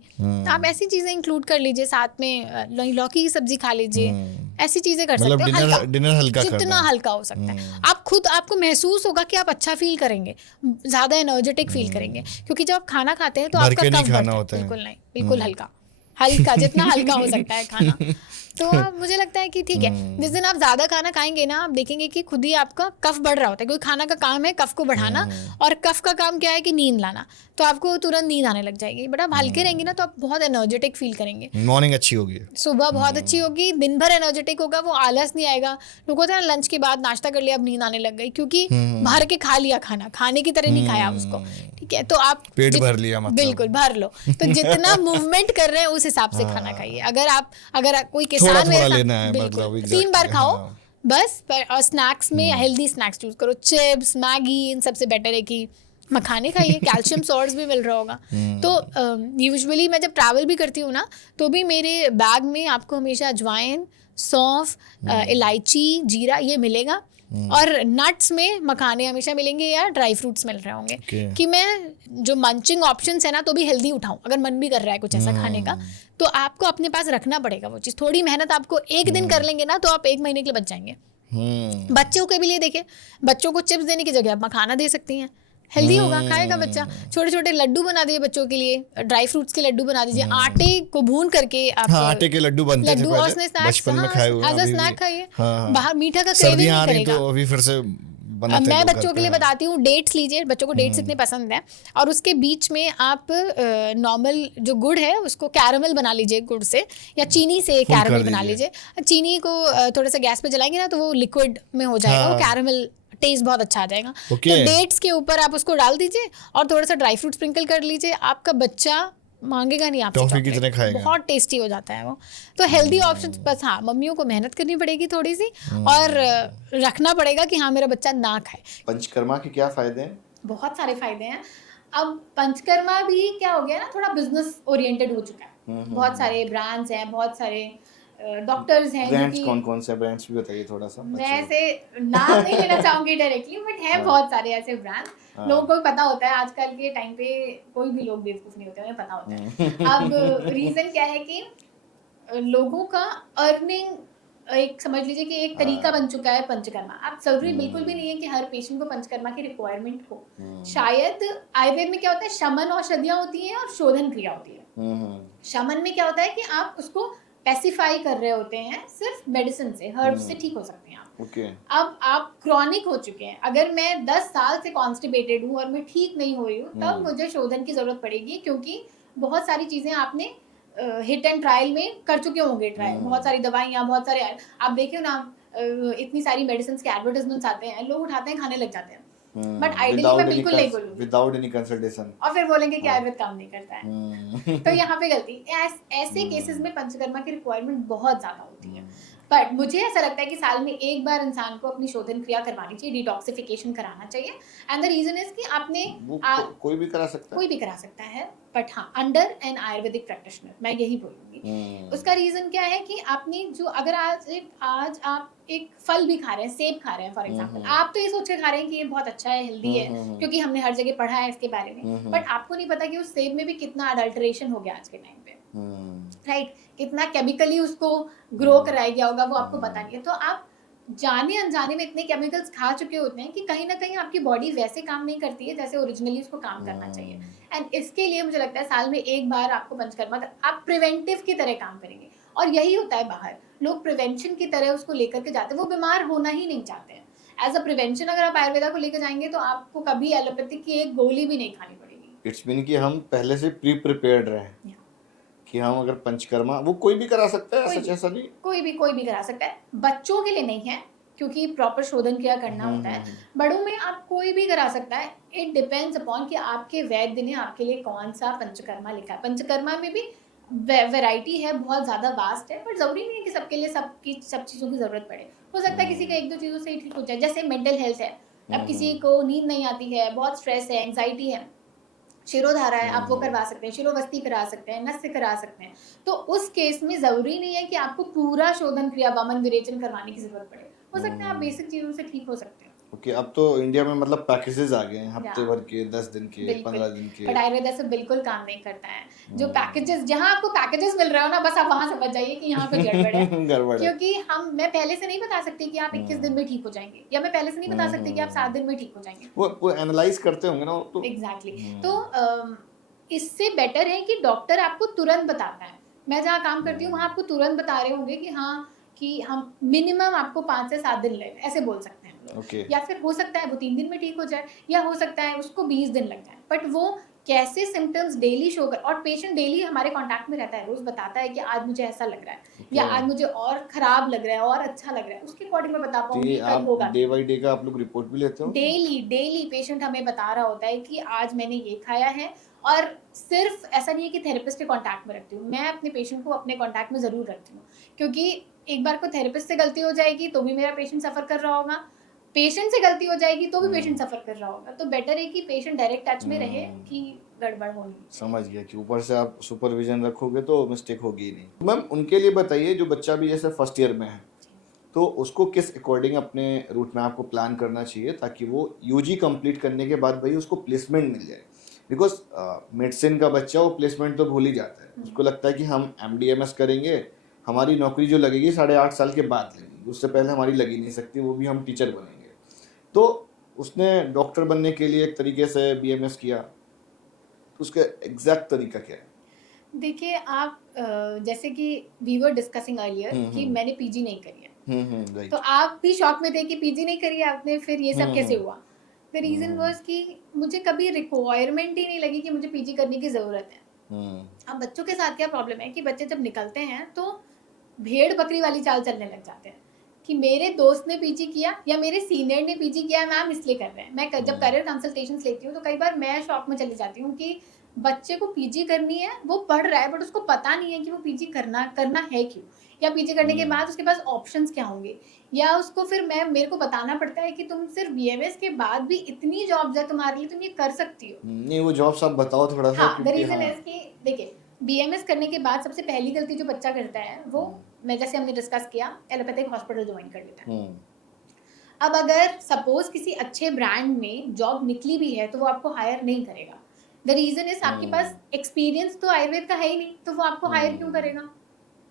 आप ऐसी चीज़ें इंक्लूड कर लीजिए, साथ में लौकी की सब्जी खा लीजिए, ऐसी चीज़ें कर मतलब सकते हो। डिनर हल्का करना जितना है। हल्का हो सकता है। आप खुद, आपको महसूस होगा कि आप अच्छा फील करेंगे, ज़्यादा एनर्जेटिक फील करेंगे, क्योंकि जब आप खाना खाते हैं तो भर आपका के नहीं कफ खाना बढ़ता है। होता है। बिल्कुल नहीं, बिल्कुल हल्का हल्का, जितना हल्का हो सकता है खाना। तो आप, मुझे लगता है कि ठीक है, जिस दिन आप ज़्यादा खाना खाएंगे ना, आप देखेंगे कि खुद ही आपका कफ बढ़ रहा होता है, क्योंकि खाना का काम है कफ को बढ़ाना, और कफ का काम क्या है कि नींद लाना। तो आपको तुरंत नींद आने लग जाएगी। बट आप हल्के रहेंगे ना तो आप बहुत एनर्जेटिक फील करेंगे, मॉर्निंग अच्छी होगी, सुबह बहुत अच्छी होगी, दिन भर एनर्जेटिक होगा, वो आलस नहीं आएगा। लोग होता है लंच के बाद नाश्ता कर लिया, अब नींद आने लग गई, क्योंकि भर के खा लिया खाना, खाने की तरह नहीं खाया उसको। ठीक है, तो आप पेट भर लिया मतलब। बिल्कुल भर लो। तो जितना मूवमेंट कर रहे हैं उस हिसाब से खाना खाइए। अगर कोई किसान थोड़ा मेरे साथ- लेना है, बिल्कुल, मतलब 3 बार exactly, खाओ हाँ। बस। और स्नैक्स में हेल्दी स्नैक्स चूज करो, चिप्स, मैगी, इन सबसे बेटर है कि मखाने खाइए, कैल्शियम सोर्स भी मिल रहा होगा। तो यूजुअली मैं जब ट्रैवल भी करती हूँ ना, तो भी मेरे बैग में आपको हमेशा अजवाइन, सौंफ, इलायची, जीरा ये मिलेगा, और नट्स में मखाने हमेशा मिलेंगे या ड्राई फ्रूट्स मिल रहे होंगे। Okay. कि मैं जो मंचिंग ऑप्शंस है ना, तो भी हेल्दी उठाऊं, अगर मन भी कर रहा है कुछ ऐसा खाने का, तो आपको अपने पास रखना पड़ेगा वो चीज़। थोड़ी मेहनत आपको एक दिन कर लेंगे ना, तो आप 1 महीने के लिए बच जाएंगे। बच्चों के भी लिए देखिए, बच्चों को चिप्स देने की जगह आप मखाना दे सकती हैं, हेल्दी होगा, खाएगा बच्चा। छोटे छोटे लड्डू बना दिए बच्चों के लिए, ड्राई फ्रूट्स के लड्डू बना दीजिए, आटे को भून करके आप, हाँ, आटे के लड्डू बनते थे लड्डू और पहले, स्नैक्स, बचपन में खाए हुए हैं, एज अ अभी स्नैक भी। खाइए। हाँ। बाहर मीठा का क्रेविंग सर्दियाँ आ नहीं रही करेगा। तो अभी फिर से बनाते मैं लोग बच्चों करते के लिए हैं। बताती हूँ, डेट्स लीजिए, बच्चों को डेट्स इतने पसंद हैं, और उसके बीच में आप नॉर्मल जो गुड़ है उसको कैरमल बना लीजिए गुड़ से, या चीनी से फुल कर कैरमल बना दीजिए। लीजिए। चीनी को थोड़ा सा गैस पे जलाएंगे ना, तो वो लिक्विड में हो जाएगा, हाँ। वो कैरमल टेस्ट बहुत अच्छा आ जाएगा। Okay. तो डेट्स के ऊपर आप उसको डाल दीजिए और थोड़ा सा ड्राई फ्रूट स्प्रिंकल कर लीजिए, आपका बच्चा मांगेगा नहीं आपसे टॉफी की chocolate। तरह खाएगा। बहुत टेस्टी हो जाता है वो। तो हेल्दी ऑप्शंस, बस हाँ, मम्मियों को मेहनत करनी पड़ेगी थोड़ी सी, और रखना पड़ेगा कि हाँ मेरा बच्चा ना खाए। पंचकर्मा के क्या फायदे हैं? बहुत सारे फायदे हैं। अब पंचकर्मा भी क्या हो गया ना, थोड़ा बिजनेस ओरिएंटेड हो चुका है। बहुत सारे ब्रांड्स हैं, बहुत सारे डॉक्टर्स हैं, ब्रांड्स जो कौन कौन से ब्रांड्स भी बताइए थोड़ा सा। मैं ऐसे नाम नहीं लेना चाहूंगी डायरेक्टली, बट है बहुत सारे ऐसे ब्रांड। लोगों को भी पता होता है, आजकल के टाइम पे कोई भी लोग बेवकूफ नहीं होते, उन्हें पता होता है। अब रीजन क्या है कि लोगों का अर्निंग, एक समझ लीजिए कि एक तरीका बन चुका है पंचकर्मा। अब जरूरी बिल्कुल भी नहीं है कि हर पेशेंट को पंचकर्मा की रिक्वायरमेंट हो। शायद आयुर्वेद में क्या होता है, शमन औषधियां होती हैं और शोधन क्रिया होती है। शमन में क्या होता है कि आप उसको पैसिफाई कर रहे होते हैं, सिर्फ मेडिसिन से, हर्ब्स से ठीक हो सकते हैं आप। ओके। अब आप क्रॉनिक हो चुके हैं, अगर मैं 10 साल से कॉन्स्टिपेटेड हूँ और मैं ठीक नहीं हो रही हूँ, तब मुझे शोधन की जरूरत पड़ेगी, क्योंकि बहुत सारी चीजें आपने हिट एंड ट्रायल में कर चुके होंगे, ट्रायल बहुत सारी दवाइयाँ, बहुत सारे आप देखिए ना, इतनी सारी मेडिसिन के एडवर्टाइजमेंट्स आते हैं, लोग उठाते हैं, खाने लग जाते हैं, बट आइडियली मैं बिल्कुल नहीं बोलूंगी, विदाउट एनी कंसल्टेशन, और फिर बोलेंगे कि आयुर्वेद काम नहीं करता है। तो यहाँ पे गलती, ऐसे केसेस में पंचकर्मा की रिक्वायरमेंट बहुत ज्यादा होती है। बट मुझे ऐसा लगता है कि साल में एक बार इंसान को अपनी शोधन क्रिया करवानी चाहिए, डिटॉक्सिफिकेशन कराना चाहिए। एंड द रीजन इज कि आपने कोई भी करा सकता है, कोई भी करा सकता है, बट हाँ अंडर एन आयुर्वेदिक प्रैक्टिशनर, मैं यही बोलूंगी। उसका रीजन क्या है कि आपने जो, अगर आज आप एक फल भी खा रहे हैं, सेब खा रहे हैं फॉर एग्जांपल, आप तो ये सोच के खा रहे हैं कि ये बहुत अच्छा है, हेल्दी है, क्योंकि हमने हर जगह पढ़ा है इसके बारे में, बट आपको नहीं पता कि उस सेब में भी कितना अडल्ट्रेशन हो गया आज के टाइम पे, राइट, कितना केमिकली उसको ग्रो कराया गया होगा, वो आपको पता नहीं है। तो आप जाने अनजाने में इतने केमिकल्स खा चुके होते हैं कि कहीं ना कहीं आपकी बॉडी वैसे काम नहीं करती है जैसे ओरिजिनली उसको काम करना चाहिए। एंड इसके लिए मुझे लगता है साल में एक बार आपको पंचकर्मा आप प्रिवेंटिव की तरह काम करेंगे, और यही होता है बाहर लोग प्रिवेंशन की तरह उसको लेकर के जाते हैं, वो बीमार होना ही नहीं चाहते हैं। एज अ प्रिवेंशन अगर आप आयुर्वेदा को लेकर जाएंगे तो आपको कभी एलोपैथिक की एक गोली भी नहीं खानी पड़ेगी। इट्स मीन कि हम पहले से प्री प्रिपेयर्ड रहे कि हम अगर पंचकर्मा, वो कोई भी करा सकता है, ऐसा नहीं, कोई भी करा सकता है, बच्चों के लिए नहीं है क्योंकि प्रॉपर शोधन क्रिया करना होता है, बड़ों में आप कोई भी करा सकता है। इट डिपेंड्स अपॉन कि आपके वैद्य ने आपके लिए कौन सा पंचकर्मा लिखा है। पंचकर्मा में भी वैरायटी है, बहुत ज़्यादा वास्ट है, बट ज़रूरी नहीं है कि सबके लिए सब चीज़ों की ज़रूरत पड़े। हो सकता है किसी का एक दो चीज़ों से ही ठीक हो जाए, जैसे मेंटल हेल्थ है, अब किसी को नींद नहीं आती है, बहुत स्ट्रेस है, एंग्जाइटी है, शिरोधारा है, आप वो करवा सकते हैं, शिरोवस्ती करा सकते हैं, नस्य करा सकते हैं। तो उस केस में ज़रूरी नहीं है कि आपको पूरा शोधन क्रिया वमन विरेचन करवाने की ज़रूरत पड़े, हो सकता है आप बेसिक चीज़ों से ठीक हो सकते हैं। ओके, अब तो इंडिया में मतलब पैकेजेस आ गए हैं, हफ्ते भर के, 10 दिन के, 15 दिन के, बट आयुर्वेदा से बिल्कुल काम नहीं करता है। जो पैकेजेस, जहाँ आपको पैकेजेस मिल रहे हो ना, बस आप वहाँ समझ जाइए कि यहाँ पे गड़बड़ है। गड़बड़ है, क्योंकि मैं पहले से नहीं बता सकती कि आप 21 दिन में ठीक हो जाएंगे, या मैं पहले से नहीं बता सकती कि आप 7 दिन में ठीक हो जाएंगे। वो एनालाइज करते होंगे ना, तो एग्जैक्टली। तो इससे बेटर है कि डॉक्टर आपको तुरंत बताता है। मैं जहाँ काम करती हूँ वहाँ आपको तुरंत बता रहे होंगे कि हाँ, कि हम मिनिमम आपको 5 से 7 दिन लगे, ऐसे बोल सकते हैं हम लोग। या फिर हो सकता है वो 3 दिन में ठीक हो जाए, या हो सकता है उसको 20 दिन लग जाए, बट वो कैसे सिम्टम्स डेली शो कर, और पेशेंट डेली हमारे कांटेक्ट में रहता है, रोज बताता है कि आज मुझे ऐसा लग रहा है, या आज मुझे और खराब लग रहा है और अच्छा लग रहा है, उसके अकॉर्डिंग मैं बता पाऊंगी कल होगा। डे बाय डे का आप लोग रिपोर्ट भी लेते हो? डेली पेशेंट हमें बता रहा होता है कि आज मैंने ये खाया है, और सिर्फ ऐसा नहीं है कि थेरेपिस्ट के कांटेक्ट में रखती हूँ, मैं अपने पेशेंट को अपने कांटेक्ट में ज़रूर रखती हूँ, क्योंकि एक बार को थेरेपिस्ट से गलती हो जाएगी तो भी मेरा पेशेंट सफ़र कर रहा होगा, पेशेंट से गलती हो जाएगी तो भी पेशेंट सफ़र कर रहा होगा। तो बेटर है कि पेशेंट डायरेक्ट टच में रहे कि गड़बड़ होनी। समझ गया कि ऊपर से आप सुपरविजन रखोगे तो मिस्टेक होगी ही नहीं। मैम उनके लिए बताइए, जो बच्चा भी जैसे फर्स्ट ईयर में है, तो उसको किस अकॉर्डिंग अपने रूट मैप को प्लान करना चाहिए ताकि वो यूजी कंप्लीट करने के बाद भाई उसको प्लेसमेंट मिल जाए? बिकॉज मेडिसिन का बच्चा वो प्लेसमेंट तो भूल ही जाता है, उसको लगता है कि हम MDMS करेंगे, हमारी नौकरी जो लगेगी 8.5 साल के बाद लगेगी, उससे पहले हमारी लगी नहीं सकती, वो भी हम टीचर बनेंगे। तो उसने डॉक्टर बनने के लिए एक तरीके से BMS किया, तो उसका एग्जैक्ट तरीका क्या है? देखिए आप जैसे कि वी वर डिस्कसिंग अर्लियर कि मैंने PG नहीं करी है, तो आप भी शॉक में थे कि PG नहीं करी आपने, फिर ये सब कैसे हुआ? द रीजन वाज कि मुझे कभी रिक्वायरमेंट ही नहीं लगी कि मुझे PG करने की ज़रूरत है। अब बच्चों के साथ क्या प्रॉब्लम है कि बच्चे जब निकलते हैं तो भेड़ बकरी वाली चाल चलने लग जाते हैं कि मेरे दोस्त ने PG किया या मेरे सीनियर ने PG किया, मैम इसलिए कर रहे हैं। मैं जब करियर कंसल्टेशंस लेती हूँ तो कई बार मैं शॉक में चली जाती हूँ कि बच्चे को PG करनी है, वो पढ़ रहा है, बट उसको पता नहीं है कि वो PG करना है क्यों, या PG करने के बाद उसके पास ऑप्शंस क्या होंगे, या उसको फिर मेरे को बताना पड़ता है कि तुम सिर्फ BMS के बाद भी इतनी जॉब्स है तुम्हारे लिए, तुम ये कर सकती हो। नहीं, वो जॉब्स आप बताओ थोड़ा सा। हाँ, द रीजन है कि देखिए BMS करने के बाद सबसे पहली गलती जो बच्चा करता है वो, मैं जैसे हमने डिस्कस किया, एलोपैथिक हॉस्पिटल ज्वाइन कर लेता है। अब अगर सपोज किसी अच्छे ब्रांड में जॉब निकली भी है तो वो आपको हायर नहीं करेगा। द रीजन इज आपके पास एक्सपीरियंस तो आयुर्वेद का है ही नहीं, तो वो आपको हायर क्यों करेगा?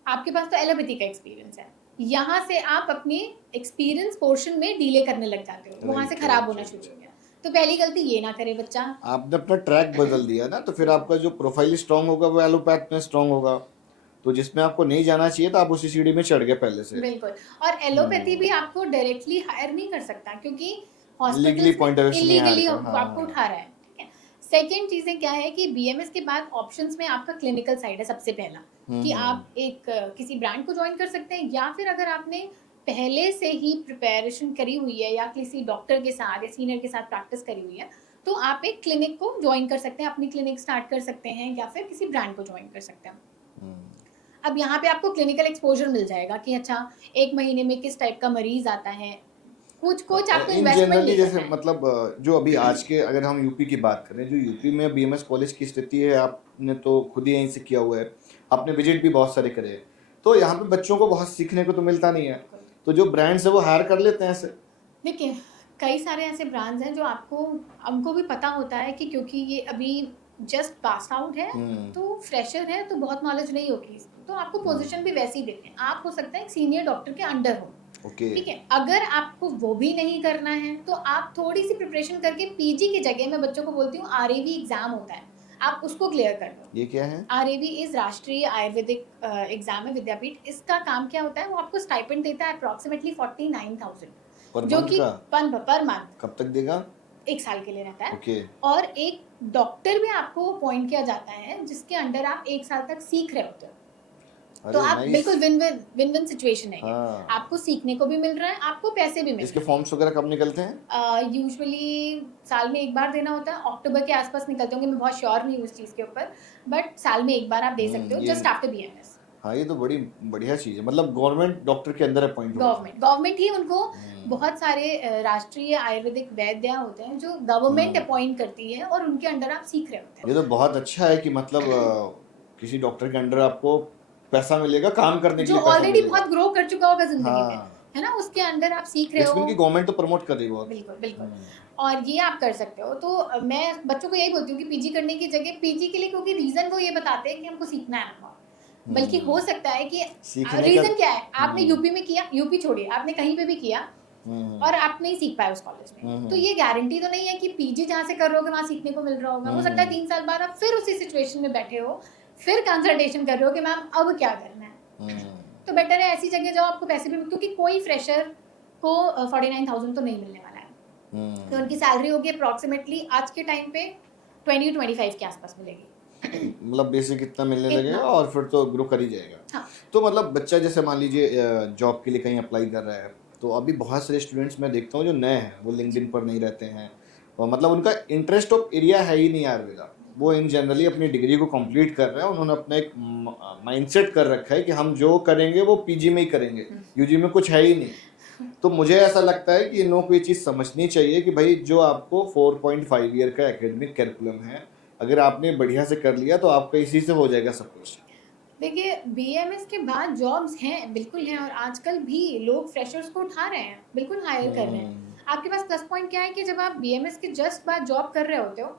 आपके पास तो एलोपैथी का एक्सपीरियंस है, यहाँ से आप अपने एक्सपीरियंस पोर्शन में डीले करने लग जाते हो, वहाँ से खराब होना शुरू हो गया। तो पहली गलती ये ना करे बच्चा। आपने अपना ट्रैक बदल दिया ना, तो फिर आपका जो प्रोफाइल स्ट्रांग होगा वो एलोपैथ में स्ट्रांग होगा, तो जिसमें आपको नहीं जाना चाहिए था आप उसी सीढ़ी में चढ़ गए पहले से। बिल्कुल, और एलोपैथी भी आपको डायरेक्टली हायर नहीं कर सकता क्योंकि लीगली पॉइंट ऑफ व्यू से इलीगली आपको उठा रहा है। ठीक है, सेकेंड चीजें क्या है कि बीएमएस के बाद ऑप्शंस में आपका क्लिनिकल साइड है सबसे पहला, कि आप एक किसी ब्रांड को ज्वाइन कर सकते हैं, या फिर अगर आपने पहले से ही प्रिपरेशन करी हुई है या किसी डॉक्टर के साथ या सीनियर के साथ प्रैक्टिस करी हुई है, तो आप एक क्लिनिक को ज्वाइन कर सकते हैं, अपनी क्लिनिक स्टार्ट कर सकते हैं, या फिर किसी ब्रांड को ज्वाइन कर सकते हैं। अब यहाँ पे आपको क्लिनिकल एक्सपोजर मिल जाएगा कि अच्छा 1 महीने में किस टाइप का मरीज आता है, कुछ आपको इन इन्वेस्टमेंट जनरली नहीं जैसे करना है। मतलब जो अभी आज के अगर हम यूपी की बात करें, जो यूपी में बीएमएस कॉलेज की स्थिति है, आपने तो खुद ही यहीं से किया हुआ है, आपने विजिट भी बहुत सारे करे हैं, तो यहाँ पे बच्चों को बहुत सीखने को तो मिलता नहीं है, तो जो ब्रांड्स है वो हायर कर लेते हैं ऐसे। देखिए कई सारे ऐसे ब्रांड्स हैं जो हमको भी पता होता है कि क्योंकि ये अभी जस्ट पास आउट है, तो फ्रेशर है, तो बहुत नॉलेज नहीं होगी इसकी, तो आपको पोजीशन भी वैसी देते हैं। आप हो सकता है एक सीनियर डॉक्टर के अंडर हो, ठीक है। अगर आपको वो भी नहीं करना है तो आप थोड़ी सी प्रिपरेशन करके पीजी की जगह, मैं बच्चों को बोलती हूँ आरएवी एग्जाम होता है, आप उसको क्लियर कर लो। ये क्या है? आरएवी इज राष्ट्रीय आयुर्वेदिक एग्जाम है, विद्यापीठ। इसका काम क्या होता है, वो आपको स्टाइपेंड देता है अप्रोक्सीमेटली 49,000, जो कि पर मंथ। कब तक देगा? 1 साल के लिए रहता है। ओके। और एक डॉक्टर भी आपको अपॉइंट किया जाता है जिसके अंडर आप 1 साल तक सीख रहे होते हो, तो आप बिल्कुल विन विन सिचुएशन है। हाँ। आपको सीखने को भी मिल रहा है, आपको पैसे भी मिल इसके रहे फॉर्म्स वगैरह कब निकलते हैं? हैं। यूजुअली साल में 1 बार देना होता है, अक्टूबर के आसपास निकलते होंगे, मैं बहुत श्योर नहीं हूँ उस चीज़ के ऊपर, बट साल में 1 बार आप दे सकते हो जस्ट आफ्टर बीएमएस। हाँ, ये तो बड़ी बढ़िया चीज़ है, मतलब गवर्नमेंट डॉक्टर के अंदर अपॉइंट हो। गवर्नमेंट ही उनको बहुत सारे राष्ट्रीय आयुर्वेदिक वैद्य होते हैं जो गवर्नमेंट अपॉइंट करती है, और उनके अंडर आप सीख रहे होते हैं। ये तो बहुत अच्छा है कि मतलब किसी डॉक्टर के अंडर आपको पैसा मिलेगा काम करने के जो लिए, पैसा ऑलरेडी मिलेगा। बहुत ग्रो कर चुका होगा जिंदगी में, हाँ। है ना, उसके अंदर आप सीख रहे हो। इसमें की गवर्नमेंट तो प्रमोट कर रही है बहुत। बिल्कुल बिल्कुल। और ये आप कर सकते हो। तो मैं बच्चों को यही बोलती हूँ कि पीजी करने की जगह, पीजी के लिए क्योंकि रीजन वो ये बताते हैं कि हमको सीखना है, बल्कि हो सकता है कि रीजन क्या है, आपने यूपी में किया, यूपी छोड़िए, आपने कहीं पे भी किया और आप नहीं सीख पाए उस कॉलेज में, तो ये गारंटी तो नहीं है कि पीजी जहाँ से कर रहे हो वहाँ सीखने को मिल रहा होगा। हो सकता है 3 साल बाद आप फिर उसी सिचुएशन में बैठे हो, फिर कंसल्टेशन कर रहे हो कि मैम अब क्या करना है। तो बेटर है ऐसी जगह जाओ, आपको पैसे भी, क्योंकि कोई फ्रेशर को 49,000 तो नहीं मिलने वाला है, तो उनकी सैलरी होगी अप्रॉक्सीमेटली आज के टाइम पे 20-25 के आसपास मिलेगी। मतलब बेसिक इतना मिलने लगेगा और फिर तो ग्रो कर ही जाएगा। हाँ। तो मतलब बच्चा जैसे मान लीजिए जॉब के लिए कहीं अप्लाई कर रहा है, तो अभी बहुत सारे स्टूडेंट्स मैं देखता हूँ जो नए हैं, वो लिंक्डइन पर नहीं रहते हैं, और मतलब उनका इंटरेस्ट ऑफ एरिया है ही नहीं आयुर्वेदा, वो इन जनरली अपनी डिग्री को कंप्लीट कर रहे हैं, उन्होंने अपना एक माइंडसेट कर रखा है कि हम जो करेंगे वो पीजी में ही करेंगे, यूजी में कुछ है ही नहीं। तो मुझे ऐसा लगता है कि इन लोगों को ये चीज़ समझनी चाहिए कि भाई जो आपको 4.5 ईयर का एकेडमिक कैरिकुलम है, अगर आपने बढ़िया से कर लिया तो आपका इसी से हो जाएगा सब कुछ। देखिए बीएमएस के बाद जॉब्स हैं, बिल्कुल हैं, और आजकल भी लोग फ्रेशर्स को उठा रहे हैं, बिल्कुल हायर कर रहे हैं। आपके पास प्लस पॉइंट क्या है कि जब आप बीएमएस के जस्ट बाद जॉब कर रहे होते हो,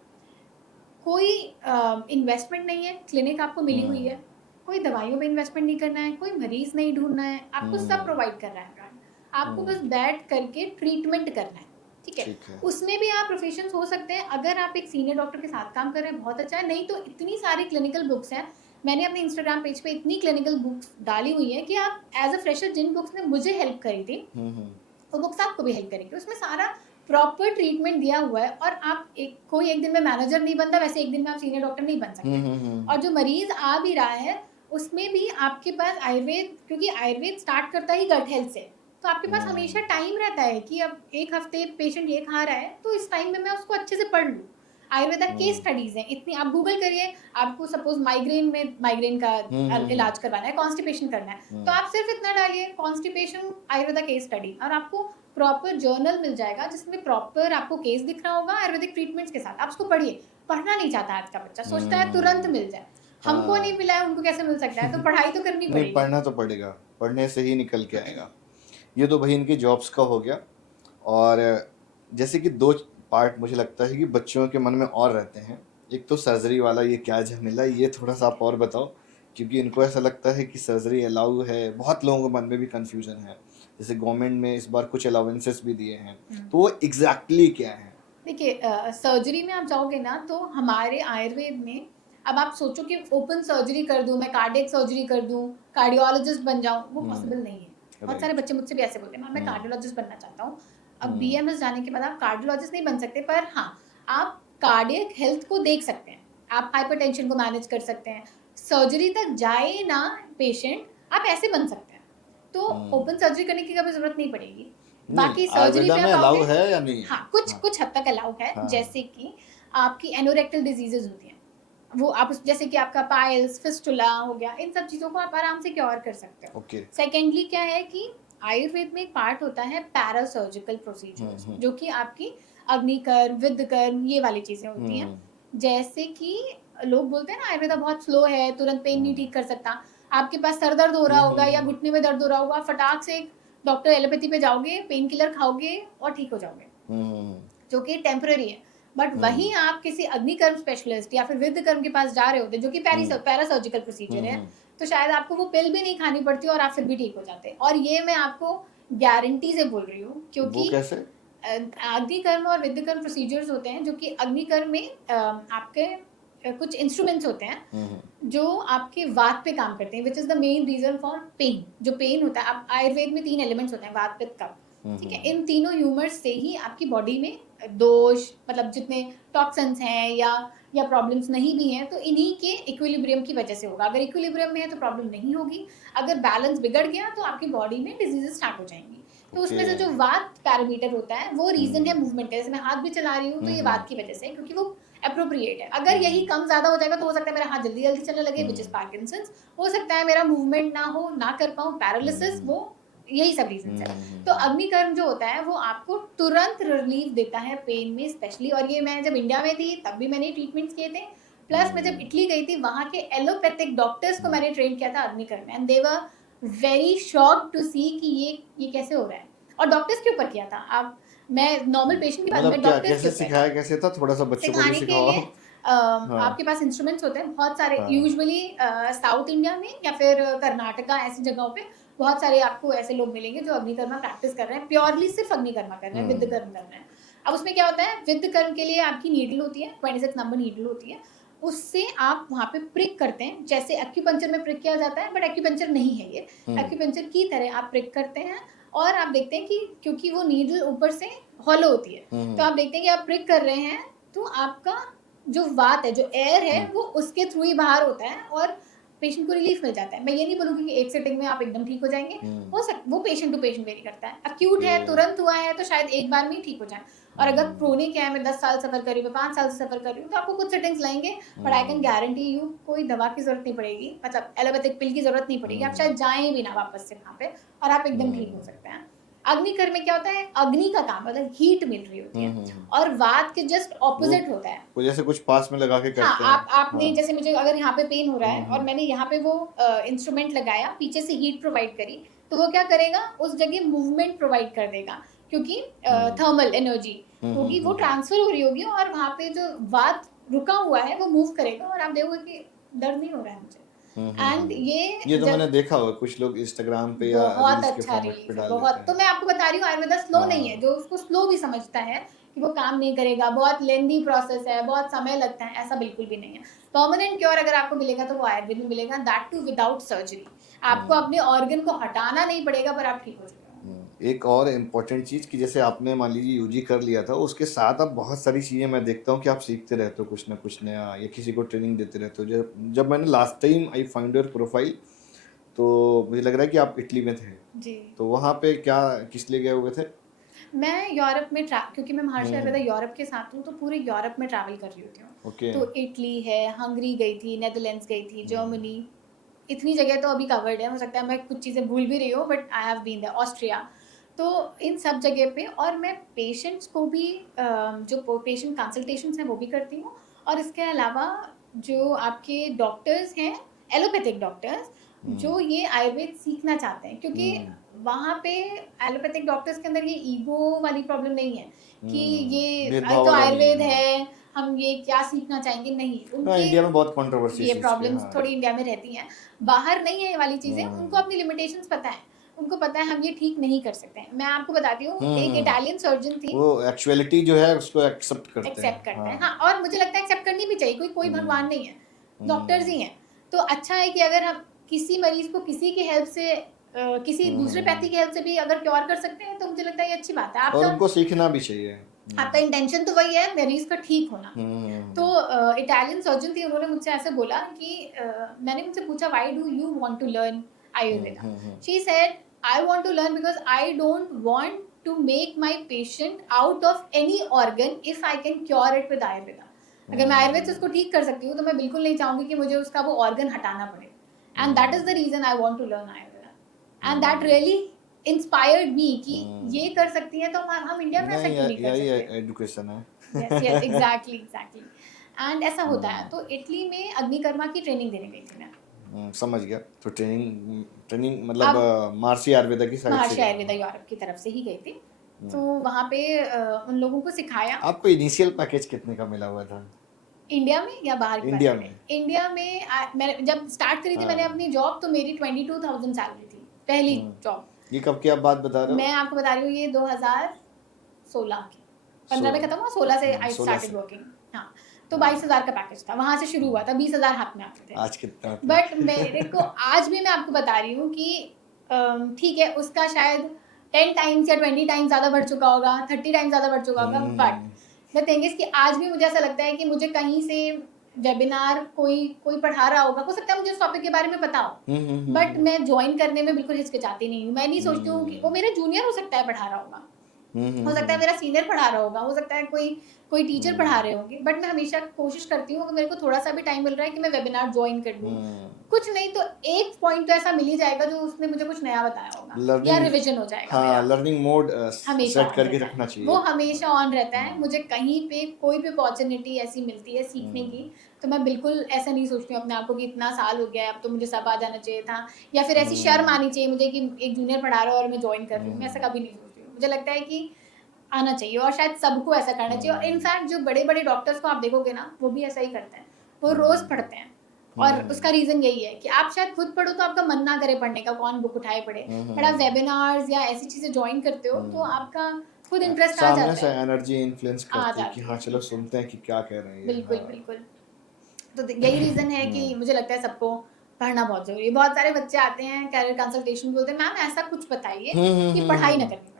कोई इन्वेस्टमेंट नहीं है, क्लिनिक आपको मिली हुई है, कोई दवाइयों में इन्वेस्टमेंट नहीं करना है, कोई मरीज नहीं ढूंढना है, आपको सब प्रोवाइड कर रहा है ब्रांड, आपको बस बैठ करके ट्रीटमेंट करना है, ठीक है। उसमें भी आप प्रोफेशंस हो सकते हैं, अगर आप एक सीनियर डॉक्टर के साथ काम कर रहे हैं बहुत अच्छा है, नहीं तो इतनी सारी क्लिनिकल बुक्स हैं, मैंने अपने इंस्टाग्राम पेज पे इतनी क्लिनिकल बुक्स डाली हुई है कि आप एज अ फ्रेशर जिन बुक्स ने मुझे हेल्प करी थी वो बुक्स आपको भी हेल्प करेंगे। उसमें सारा प्रॉपर ट्रीटमेंट दिया हुआ है, और आप कोई एक दिन में मैनेजर नहीं बनता, वैसे एक दिन में आप सीनियर डॉक्टर नहीं बन सकते। और जो मरीज आ भी रहा है उसमें भी आपके पास आयुर्वेद, क्योंकि आयुर्वेद स्टार्ट करता ही गट हेल्थ से, तो आपके पास हमेशा टाइम रहता है कि अब 1 हफ्ते पेशेंट ये खा रहा है, तो इस टाइम में मैं उसको अच्छे से पढ़ लूँ। आयुर्वेदा केस स्टडीज हैं इतनी, आप गूगल करिए, आपको सपोज माइग्रेन का इलाज करवाना है, कॉन्स्टिपेशन करना है, तो आप सिर्फ इतना डालिए कॉन्स्टिपेशन आयुर्वेदा केस स्टडी, और आपको प्रॉपर जर्नल मिल जाएगा जिसमें प्रॉपर आपको केस दिख रहा होगा आयुर्वेदिक ट्रीटमेंट्स के साथ। आप उसको पढ़िए। पढ़ना नहीं चाहता आज का बच्चा, सोचता है तुरंत मिल जाए, हमको नहीं मिला है उनको कैसे मिल सकता है, तो पढ़ाई तो करनी पड़ेगी। नहीं, पढ़ना तो पड़ेगा, पढ़ने से ही निकल के आएगा। ये तो भाई इनकी जॉब्स का हो गया, और जैसे कि 2 पार्ट मुझे लगता है कि बच्चों के मन में और रहते हैं। एक तो सर्जरी वाला, ये क्या झमेला, ये थोड़ा सा आप और बताओ, क्योंकि इनको ऐसा लगता है कि सर्जरी अलाउ है, बहुत लोगों के मन में भी कन्फ्यूजन है। जैसे गवर्नमेंट में इस बार कुछ अलाउंसेस भी दिए हैं, तो वो एग्जैक्टली क्या है? देखिए सर्जरी में आप जाओगे ना, तो हमारे आयुर्वेद में अब आप सोचो कि ओपन सर्जरी कर दूं, मैं कार्डियक सर्जरी कर दूं, कार्डियोलॉजिस्ट बन जाऊं, वो पॉसिबल नहीं है। बहुत सारे बच्चे मुझसे भी ऐसे बोलते हैं, मैं कार्डियोलॉजिस्ट बनना चाहता हूँ। अब बीएमएस जाने के बाद आप कार्डियोलॉजिस्ट नहीं बन सकते, पर हाँ आप कार्डियक हेल्थ को देख सकते हैं, आप हाइपरटेंशन को मैनेज कर सकते हैं, सर्जरी तक जाए ना पेशेंट, आप ऐसे बन सकते हैं। तो ओपन सर्जरी करने की कभी जरूरत नहीं पड़ेगी। बाकी सर्जरी आयुर्वेदा पे में आप अलाउ आओगे, है या नहीं? हाँ कुछ हद तक अलाउ है। हाँ। जैसे कि आपकी एनोरेक्टल डिजीजेज होती हैं, वो आप जैसे कि आपका पाइल्स, फिस्टुला हो गया, इन सब चीज़ों को आप आराम से क्योर कर सकते हो। ओके। सेकेंडली क्या है कि आयुर्वेद में एक पार्ट होता है पैरासर्जिकल प्रोसीजर्स, जो कि आपकी अग्निकर्म, विद्धकर्म, ये वाली चीज़ें होती हैं। जैसे कि लोग बोलते हैं ना आयुर्वेदा बहुत स्लो है, तुरंत पेन नहीं ठीक कर सकता। आपके पास सर दर्द हो रहा होगा या घुटने में दर्द हो रहा होगा, फटाक से डॉक्टर एलोपैथी पे जाओगे, पेन किलर खाओगे और ठीक हो जाओगे, जो कि टेम्पररी है। बट वहीं आप किसी अग्निकर्म स्पेशलिस्ट या फिर विद्धकर्म के पास जा रहे होते जो कि पैरासर्जिकल प्रोसीजर है, तो शायद आपको वो पिल भी नहीं खानी पड़ती और आप फिर भी ठीक हो जाते। और ये मैं आपको गारंटी से बोल रही हूँ, क्योंकि वो कैसे? अग्निकर्म और विद्धकर्म प्रोसीजर्स होते हैं, जो कि अग्निकर्म में आपके कुछ इंस्ट्रूमेंट्स होते हैं जो आपके वात पे काम करते हैं, which is the main reason for pain. जो पेन होता है, आप आयुर्वेद में 3 एलिमेंट्स होते हैं, वात, पित्त, कफ, ठीक है। इन तीनों ह्यूमर्स से ही आपकी बॉडी में दोष, मतलब जितने टॉक्सिन्स हैं या प्रॉब्लम्स नहीं भी हैं, तो इन्हीं के इक्विलिब्रियम की वजह से होगा। अगर इक्विलिब्रियम में है तो प्रॉब्लम नहीं होगी, अगर बैलेंस बिगड़ गया तो आपकी बॉडी में डिजीजेस स्टार्ट हो जाएंगी। तो उसमें से जो वात पैरामीटर होता है वो रीजन है मूवमेंट का। जैसे मैं हाथ भी चला रही हूँ तो ये वात की वजह से, क्योंकि वो अप्रोप्रिएट है। अगर यही कम ज्यादा हो जाएगा तो हो सकता है मेरा हाथ जल्दी जल्दी चलने लगे, विच इज पार्किंसंस। हो सकता है मेरा मूवमेंट ना हो, ना कर पाऊँ, पैरालिसिस, वो यही सब रीजन है। तो अग्निकर्म जो होता है वो आपको तुरंत रिलीफ देता है पेन में स्पेशली। और ये मैं जब इंडिया में थी तब भी मैंने ट्रीटमेंट्स किए थे, प्लस मैं जब इटली गई थी वहाँ के एलोपैथिक डॉक्टर्स को मैंने ट्रेन किया था अग्निकर्म में, and they were very shocked to see कि ये कैसे हो रहा है। और डॉक्टर्स के ऊपर किया था। आप, मैं नॉर्मल पेशेंट के बाद मतलब मैं क्या, डॉक्टर्स कैसे सिखाया, कैसे था? थोड़ा सा बच्चों को भी सिखाने के सिखाओ। लिए आपके पास इंस्ट्रूमेंट्स होते हैं बहुत सारे। यूजुअली साउथ इंडिया में या फिर कर्नाटका, ऐसी जगहों पे बहुत सारे आपको ऐसे लोग मिलेंगे जो अग्निकर्मा प्रैक्टिस कर रहे हैं, प्योरली सिर्फ अग्निकर्मा कर रहे हैं, विद्धकर्म कर रहे हैं। अब उसमें क्या होता है, विद्धकर्म के लिए आपकी नीडल होती है, 26 नंबर नीडल होती है, उससे आप वहाँ पे प्रिक करते हैं, जैसे एक्यूपंक्चर में प्रिक किया जाता है, बट एक्यूपंक्चर नहीं है ये। एक्यूपंक्चर की तरह आप प्रिक करते हैं और आप देखते हैं कि क्योंकि वो नीडल ऊपर से हॉलो होती है, तो आप देखते हैं कि आप प्रिक कर रहे हैं तो आपका जो वात है, जो एयर है, वो उसके थ्रू ही बाहर होता है और पेशेंट को रिलीफ मिल जाता है। मैं ये नहीं बोलूँगी कि एक सिटिंग में आप एकदम ठीक हो जाएंगे, हो सकता, वो पेशेंट टू पेशेंट वेरी करता है। अक्यूट है, तुरंत हुआ है, तो शायद एक बार में ही ठीक हो जाए। और अगर क्रोनिक है, मैं 10 साल सफर कर रही हूँ, मैं 5 साल से सफर कर रही हूँ, तो आपको कुछ सेटिंग्स लगेंगे, but I can guarantee you कोई दवा की जरूरत नहीं पड़ेगी, मतलब एलोपैथिक पिल की जरूरत नहीं पड़ेगी। आप शायद जाएं भी ना वापस से वहाँ पे, और आप एकदम ठीक हो सकते हैं। अग्निकर्म में क्या होता है, अग्नि का काम, मतलब हीट मिल रही होती है, और वात के जस्ट ऑपोजिट होता है। वो जैसे कुछ पास में लगा के करते हाँ, हैं। आपने जैसे मुझे अगर यहाँ पे पेन हो रहा है और मैंने यहाँ पे वो इंस्ट्रूमेंट लगाया, पीछे से हीट प्रोवाइड करी, तो वो क्या करेगा, उस जगह मूवमेंट प्रोवाइड कर देगा, क्योंकि थर्मल एनर्जी होगी, वो ट्रांसफर हो रही होगी, और वहाँ पे जो वात रुका हुआ है वो मूव करेगा, और आप देखोगे कि दर्द नहीं हो रहा है मुझे। एंड ये तो मैंने देखा हुआ, कुछ लोग इंस्टाग्राम पे या बहुत रील्स के अच्छा फॉर्मेट पे रिलीफ है, डाल बहुत। देते तो हैं। मैं आपको बता रही हूँ आयुर्वेदा स्लो नहीं है। जो उसको स्लो भी समझता है कि वो काम नहीं करेगा, बहुत लेंदी प्रोसेस है, बहुत समय लगता है, ऐसा बिल्कुल भी नहीं है। परमानेंट क्योर अगर आपको मिलेगा तो वो आयुर्वेद में मिलेगा, दैट टू विदाउट सर्जरी। आपको अपने ऑर्गन को हटाना नहीं पड़ेगा, पर आप ठीक हो जाएगा। एक और इम्पोर्टेंट चीज़ कि जैसे आपने मान लीजिए यूजी कर लिया था, उसके साथ अब बहुत सारी चीज़ें मैं देखता हूँ कि आप सीखते रहते हो कुछ ना कुछ नया, या किसी को ट्रेनिंग देते रहते हो। जब मैंने last time I found your profile, तो मुझे लग रहा है कि आप इटली में थे जी। तो वहाँ पे क्या, किस लिए गए हुए थे? मैं यूरोप में क्योंकि मैं महर्षि आयुर्वेदा यूरोप के साथ हूँ, तो पूरे यूरोप में ट्रैवल कर रही होती हूँ। ओके। तो इटली है, हंगरी गई थी, नेदरलैंड्स गई थी, जर्मनी, इतनी जगह तो अभी कवर्ड है। हो सकता है मैं कुछ चीज़ें भूल भी रही हूँ, but I have been there, Austria. तो इन सब जगह पे, और मैं पेशेंट्स को भी जो पेशेंट कंसल्टेशंस हैं वो भी करती हूँ, और इसके अलावा जो आपके डॉक्टर्स हैं, एलोपैथिक डॉक्टर्स, जो ये आयुर्वेद सीखना चाहते हैं, क्योंकि वहाँ पे एलोपैथिक डॉक्टर्स के अंदर ये ईगो वाली प्रॉब्लम नहीं है कि ये भेदभाव तो वाला नहीं आयुर्वेद है। है, हम ये क्या सीखना चाहेंगे, नहीं। हाँ, उनके इंडिया में बहुत कंट्रोवर्सी ये प्रॉब्लम्स थोड़ी इंडिया में रहती हैं, बाहर नहीं है ये वाली चीज़ें। उनको अपनी लिमिटेशंस पता है, उनको पता है हम ये ठीक नहीं कर सकते हैं। मैं आपको बताती हूँ, एक इटालियन सर्जन थी, वो एक्चुअलिटी जो है उसको एक्सेप्ट करते हैं। हाँ, और मुझे लगता है एक्सेप्ट करनी भी चाहिए, कोई भगवान नहीं है, डॉक्टर्स ही हैं। तो अच्छा है कि अगर हम किसी मरीज को किसी की हेल्प से, किसी दूसरे पैथी की हेल्प से भी अगर क्योर कर सकते हैं, तो मुझे लगता है ये अच्छी बात है। और आपका उनको सीखना भी चाहिए, आपका इंटेंशन तो वही है मरीज का ठीक होना। तो इटालियन सर्जन थी, उन्होंने मुझसे ऐसे बोला कि मैंने मुझसे पूछा why do you want to learn Ayurveda? She said I want to learn because I don't want to make my patient out of any organ if I can cure it with Ayurveda. अगर मैं आयुर्वेद से उसको ठीक कर सकती हूँ तो मैं बिल्कुल नहीं चाहूंगी कि मुझे उसका वो ऑर्गन हटाना पड़े। And that is the reason I want to learn Ayurveda and that really inspired me कि ये कर सकती हैं तो हम इंडिया में ऐसा क्यों नहीं कर सकते। एजुकेशन है। Yes yes exactly exactly. And ऐसा होता है। तो इटली में अग्निकर्मा की ट्रेनिंग देने गई थी मैं। समझ गया। तो ट्रेनिंग मतलब महर्षि आयुर्वेदा की साइड से महर्षि आयुर्वेदा यूरोप की तरफ से ही गई थी। तो वहाँ पे उन लोगों को सिखाया। आपको इनिशियल पैकेज कितने का मिला हुआ था इंडिया में या बाहर की? इंडिया में। इंडिया में मैंने जब स्टार्ट करी थी मैंने अपनी जॉब तो मेरी 22,000 सैलरी थी पहली जॉब। ये कब की आप बात बता रहे हो? मैं आपको बता रही हूँ ये 2016 की 15 में खत्म हुआ, 16 से आई स्टार्टेड वर्किंग। हाँ तो 22,000 का पैकेज था, वहां से शुरू हुआ था, 20,000 हाथ में आते थे। आज कितना? बट मेरे को आज भी मैं आपको बता रही हूँ कि ठीक है उसका शायद 10 टाइम्स या 20 टाइम्स ज़्यादा बढ़ चुका होगा, 30 टाइम्स ज़्यादा बढ़ चुका होगा। बट द थिंग इज कि आज भी मुझे ऐसा लगता है कि मुझे कहीं से वेबिनार कोई पढ़ा रहा होगा, हो सकता है मुझे उस टॉपिक के बारे में पता हो बट मैं ज्वाइन करने में बिल्कुल हिचकिचाती नहीं हूँ। मैं नहीं सोचती हूँ कि वो मेरा जूनियर हो सकता है पढ़ा रहा होगा, हो सकता है मेरा सीनियर पढ़ा रहा होगा, हो सकता है कोई टीचर पढ़ा रहे होंगे, बट मैं हमेशा कोशिश करती हूँ कि मेरे को थोड़ा सा भी टाइम मिल रहा है कि मैं वेबिनार ज्वाइन कर लूँ। कुछ नहीं तो एक पॉइंट तो ऐसा मिल ही जाएगा जो उसने मुझे कुछ नया बताया होगा या रिवीजन हो जाएगा। हाँ, लर्निंग मोड हमेशा सेट करके रखना चाहिए, वो हमेशा ऑन रहता है। मुझे कहीं पे कोई भी अपॉर्चुनिटी ऐसी मिलती है सीखने की तो मैं बिल्कुल ऐसा नहीं सोचती हूँ अपने आप को कि इतना साल हो गया है अब तो मुझे सब आ जाना चाहिए था, या फिर ऐसी शर्म आनी चाहिए मुझे कि एक जूनियर पढ़ा रहा है और मैं ज्वाइन कर रही हूँ। मैं ऐसा कभी नहीं सोचती हूँ। मुझे लगता है कि आना चाहिए और शायद सबको ऐसा करना चाहिए। और इनफैक्ट जो बड़े बड़े डॉक्टर्स को आप देखोगे ना वो भी ऐसा ही करते हैं, वो रोज पढ़ते हैं। और उसका रीजन यही है कि आप शायद खुद पढ़ो तो आपका मन ना करे पढ़ने का, कौन बुक उठाए पढ़े, बट आप वेबिनार्स या ऐसी चीजें ज्वाइन करते हो तो आपका खुद इंटरेस्ट आ जाता है, एनर्जी इन्फ्लुएंस करती है कि हाँ चलो सुनते हैं कि क्या कह रहे हैं। बिल्कुल बिल्कुल। तो यही रीजन है कि मुझे लगता है सबको पढ़ना बहुत जरूरी है। बहुत सारे बच्चे आते हैं कैरियर कंसल्टेशन बोलते हैं मैम ऐसा कुछ बताइए कि पढ़ाई ना करनी पड़े।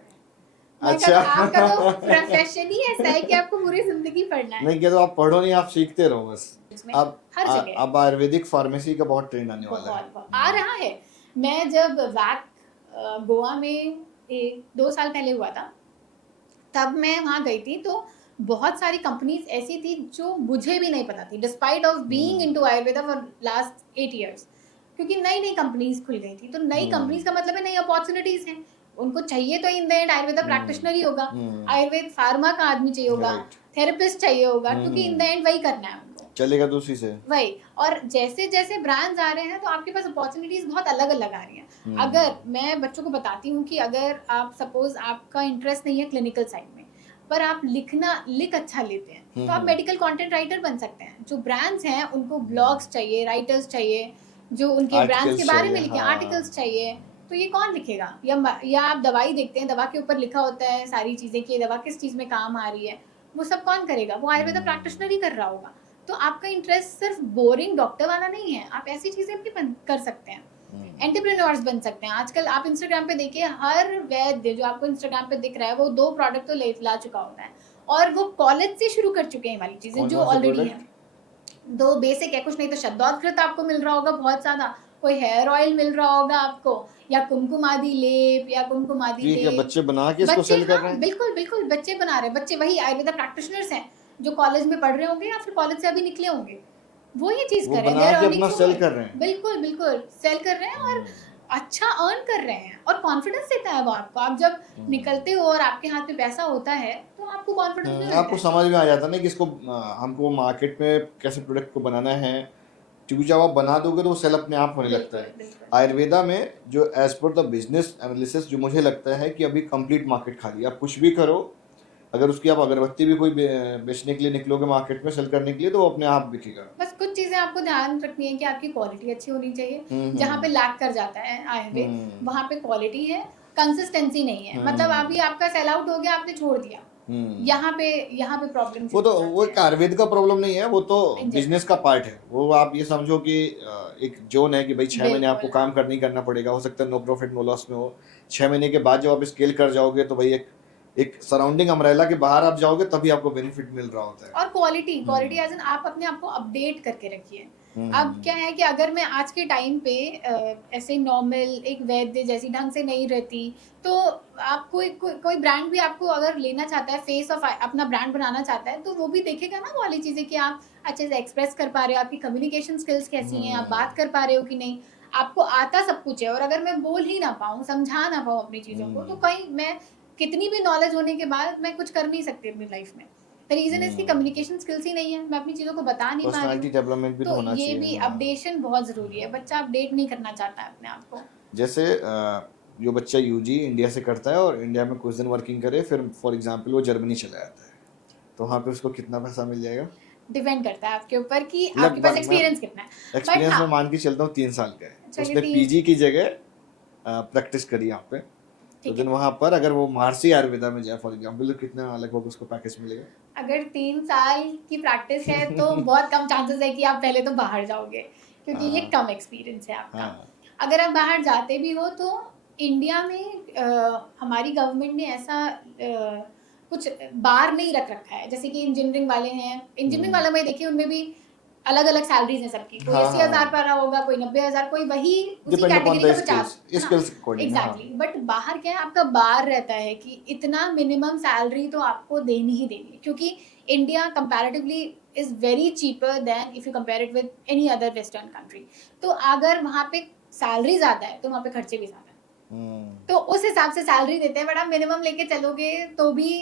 अच्छा आपका तो प्रोफेशन ही ऐसा है कि आपको पूरी जिंदगी पढ़ना है। नहीं क्या तो आप पढ़ो नहीं, आप सीखते रहो बस। हर जगह अब आयुर्वेदिक फार्मेसी का बहुत ट्रेंड आने वाला है, आ रहा है। मैं जब वैक गोवा में 1-2 साल पहले हुआ था तब मैं वहाँ गई थी तो बहुत सारी कंपनीज ऐसी थी जो मुझे भी नहीं पता थी despite of being into Ayurveda for last 8 years, क्योंकि नई नई कंपनीज खुल गई थी। तो नई कंपनीज का मतलब है नई अपॉर्चुनिटीज हैं, उनको चाहिए तो in the end Ayurveda practitioner ही होगा, आयुर्वेद फार्मा का आदमी चाहिए होगा, थेरेपिस्ट चाहिए होगा, क्योंकि इन द एंड वही करना है उनको, चलेगा तो उसी से वही। और जैसे जैसे ब्रांड्स आ रहे हैं तो आपके पास अपॉर्चुनिटीज बहुत अलग अलग आ रही हैं। अगर मैं बच्चों को बताती हूँ कि अगर आप सपोज आपका इंटरेस्ट नहीं है क्लिनिकल साइड में पर आप लिख अच्छा लेते हैं तो आप मेडिकल कंटेंट राइटर बन सकते हैं। जो ब्रांड्स हैं उनको ब्लॉग्स चाहिए, राइटर्स चाहिए जो उनके ब्रांड्स के बारे में लिखे, आर्टिकल्स चाहिए। तो ये कौन लिखेगा? या आप दवाई देखते हैं, दवा के ऊपर लिखा होता है सारी चीज़ें कि दवा किस चीज़ में काम आ रही है, वो सब कौन करेगा? वो आयुर्वेदा प्रैक्टिशनर ही कर रहा होगा। तो आपका इंटरेस्ट सिर्फ बोरिंग डॉक्टर वाला नहीं है, आप ऐसी चीज़ें भी कर सकते हैं, एंटरप्रेन्योर्स बन सकते हैं। आजकल आप इंस्टाग्राम पे देखिए हर वैद्य जो आपको इंस्टाग्राम पे दिख रहा है वो 2 प्रोडक्ट तो ला चुका होता है और वो कॉलेज से शुरू कर चुके हैं वाली चीज़ें जो ऑलरेडी है। 2 बेसिक है, कुछ नहीं तो शब्दोत्कृत आपको मिल रहा होगा बहुत ज़्यादा, कोई हेयर ऑयल मिल रहा होगा आपको, या कुमकुमादि लेप या कुमकुमादि तेल। बच्चे बना के इसको सेल कर रहे हैं। बिल्कुल बिल्कुल बच्चे बना रहे हैं। बच्चे वही आयुर्वेदा प्रैक्टिशनर्स हैं जो कॉलेज में पढ़ रहे होंगे या फिर कॉलेज से अभी निकले होंगे, वो ये चीज कर रहे हैं, अपना सेल कर रहे हैं। बिल्कुल बिल्कुल सेल कर रहे हैं और अच्छा अर्न कर रहे हैं और कॉन्फिडेंस देता है वो आपको। आप जब निकलते हो और आपके हाथ में पैसा होता है तो आपको कॉन्फिडेंस मिलता है, आपको समझ में आ जाता है ना कि इसको हमको मार्केट में कैसे प्रोडक्ट को बनाना है, क्योंकि जब आप बना दोगे तो वो सेल अपने आप होने लगता है। आयुर्वेदा में जो as per the business analysis जो मुझे लगता है कि अभी कंप्लीट मार्केट खाली है। आप कुछ भी करो, अगर उसकी आप अगरबत्ती भी कोई बेचने के लिए निकलोगे मार्केट में सेल करने के लिए तो वो अपने आप बिकेगा। बस कुछ चीजें आपको ध्यान रखनी है कि आपकी क्वालिटी अच्छी होनी चाहिए। जहाँ पे लैक कर जाता है आयुर्वेद वहाँ पे क्वालिटी है, कंसिस्टेंसी नहीं है। मतलब अभी आपका सेल आउट हो गया, आपने छोड़ दिया, यहाँ पे प्रॉब्लम। वो एक आयुर्वेद का प्रॉब्लम नहीं है, वो तो बिजनेस का पार्ट है। वो आप ये समझो कि एक जोन है कि भाई 6 महीने आपको काम नहीं करना पड़ेगा, हो सकता है नो प्रॉफिट नो लॉस में हो। 6 महीने के बाद जब आप स्केल कर जाओगे तो भाई एक एक सराउंडिंग अम्ब्रेला के बाहर आप जाओगे तभी आपको बेनिफिट मिल रहा होता है। और क्वालिटी एज एन आप अपने आप को अपडेट करके रखिए। हम्म। अब क्या है कि अगर मैं आज के टाइम पे ऐसे नॉर्मल एक वैद्य जैसी ढंग से नहीं रहती, तो आप कोई ब्रांड भी आपको अगर लेना चाहता है, फेस ऑफ अपना ब्रांड बनाना चाहता है, तो वो भी देखेगा ना वो वाली चीज़ें कि आप अच्छे से एक्सप्रेस कर पा रहे हो, आपकी कम्युनिकेशन स्किल्स कैसी हैं, आप बात कर पा रहे हो कि नहीं, आपको आता सब कुछ है। और अगर मैं बोल ही ना पाऊँ, समझा ना पाऊँ अपनी चीज़ों को, तो कहीं मैं कितनी भी नॉलेज होने के बाद मैं कुछ कर नहीं सकती अपनी लाइफ में। द रीजन इसकी कम्युनिकेशन स्किल्स ही नहीं है, मैं अपनी चीज़ों को बता नहीं पा रही पर्सनालिटी हूँ। डेवलपमेंट भी तो तो होना ये चाहिए। भी हाँ। अपडेशन बहुत ज़रूरी है, बच्चा अपडेट नहीं करना चाहता है अपने आप को। जैसे जो बच्चा यूजी इंडिया से करता है और इंडिया में कुछ दिन वर्किंग करे, फिर फॉर एग्जांपल वो जर्मनी चला जाता है, तो वहाँ पे उसको कितना पैसा मिल जाएगा? डिपेंड करता है आपके ऊपर कि आपके लगभग पास मैं एक्सपीरियंस कितना है। बट एक्सपीरियंस में हाँ, मान के चलता हूँ 3 साल का है, चलिए उसने 3 पीजी की जगह प्रैक्टिस करी यहाँ पे, तो ठीक दिन है। वहाँ पर अगर वो महर्षि आयुर्वेदा में जाए फॉर एग्जाम्पल, तो कितना लगभग उसको पैकेज मिलेगा? अगर 3 साल की प्रैक्टिस है तो बहुत कम चांसेस है कि आप पहले तो बाहर जाओगे, क्योंकि ये हाँ। कम एक्सपीरियंस है आपका। हाँ। अगर आप बाहर जाते भी हो तो इंडिया में हमारी गवर्नमेंट ने ऐसा कुछ बार नहीं रख रखा है, जैसे कि इंजीनियरिंग वाले हैं, इंजीनियरिंग वाला मैं देखिए उनमें भी अलग अलग सैलरीज हैं सबकी, कोई हाँ, 80,000 पर रहा होगा, कोई 90,000, कोई वही उसी डिपेंड अपॉन कैटेगरी द का 50। Skills, skills according. Exactly. But बाहर क्या है, आपका बार रहता है कि इतना मिनिमम सैलरी तो आपको देनी ही देनी है, क्योंकि India comparatively is very cheaper than if you compare it with any other western country. तो अगर वहाँ पे सैलरी ज़्यादा है तो वहाँ पे खर्चे भी ज़्यादा है, तो उस हिसाब से सैलरी देते हैं। बट आप मिनिमम लेके चलोगे तो भी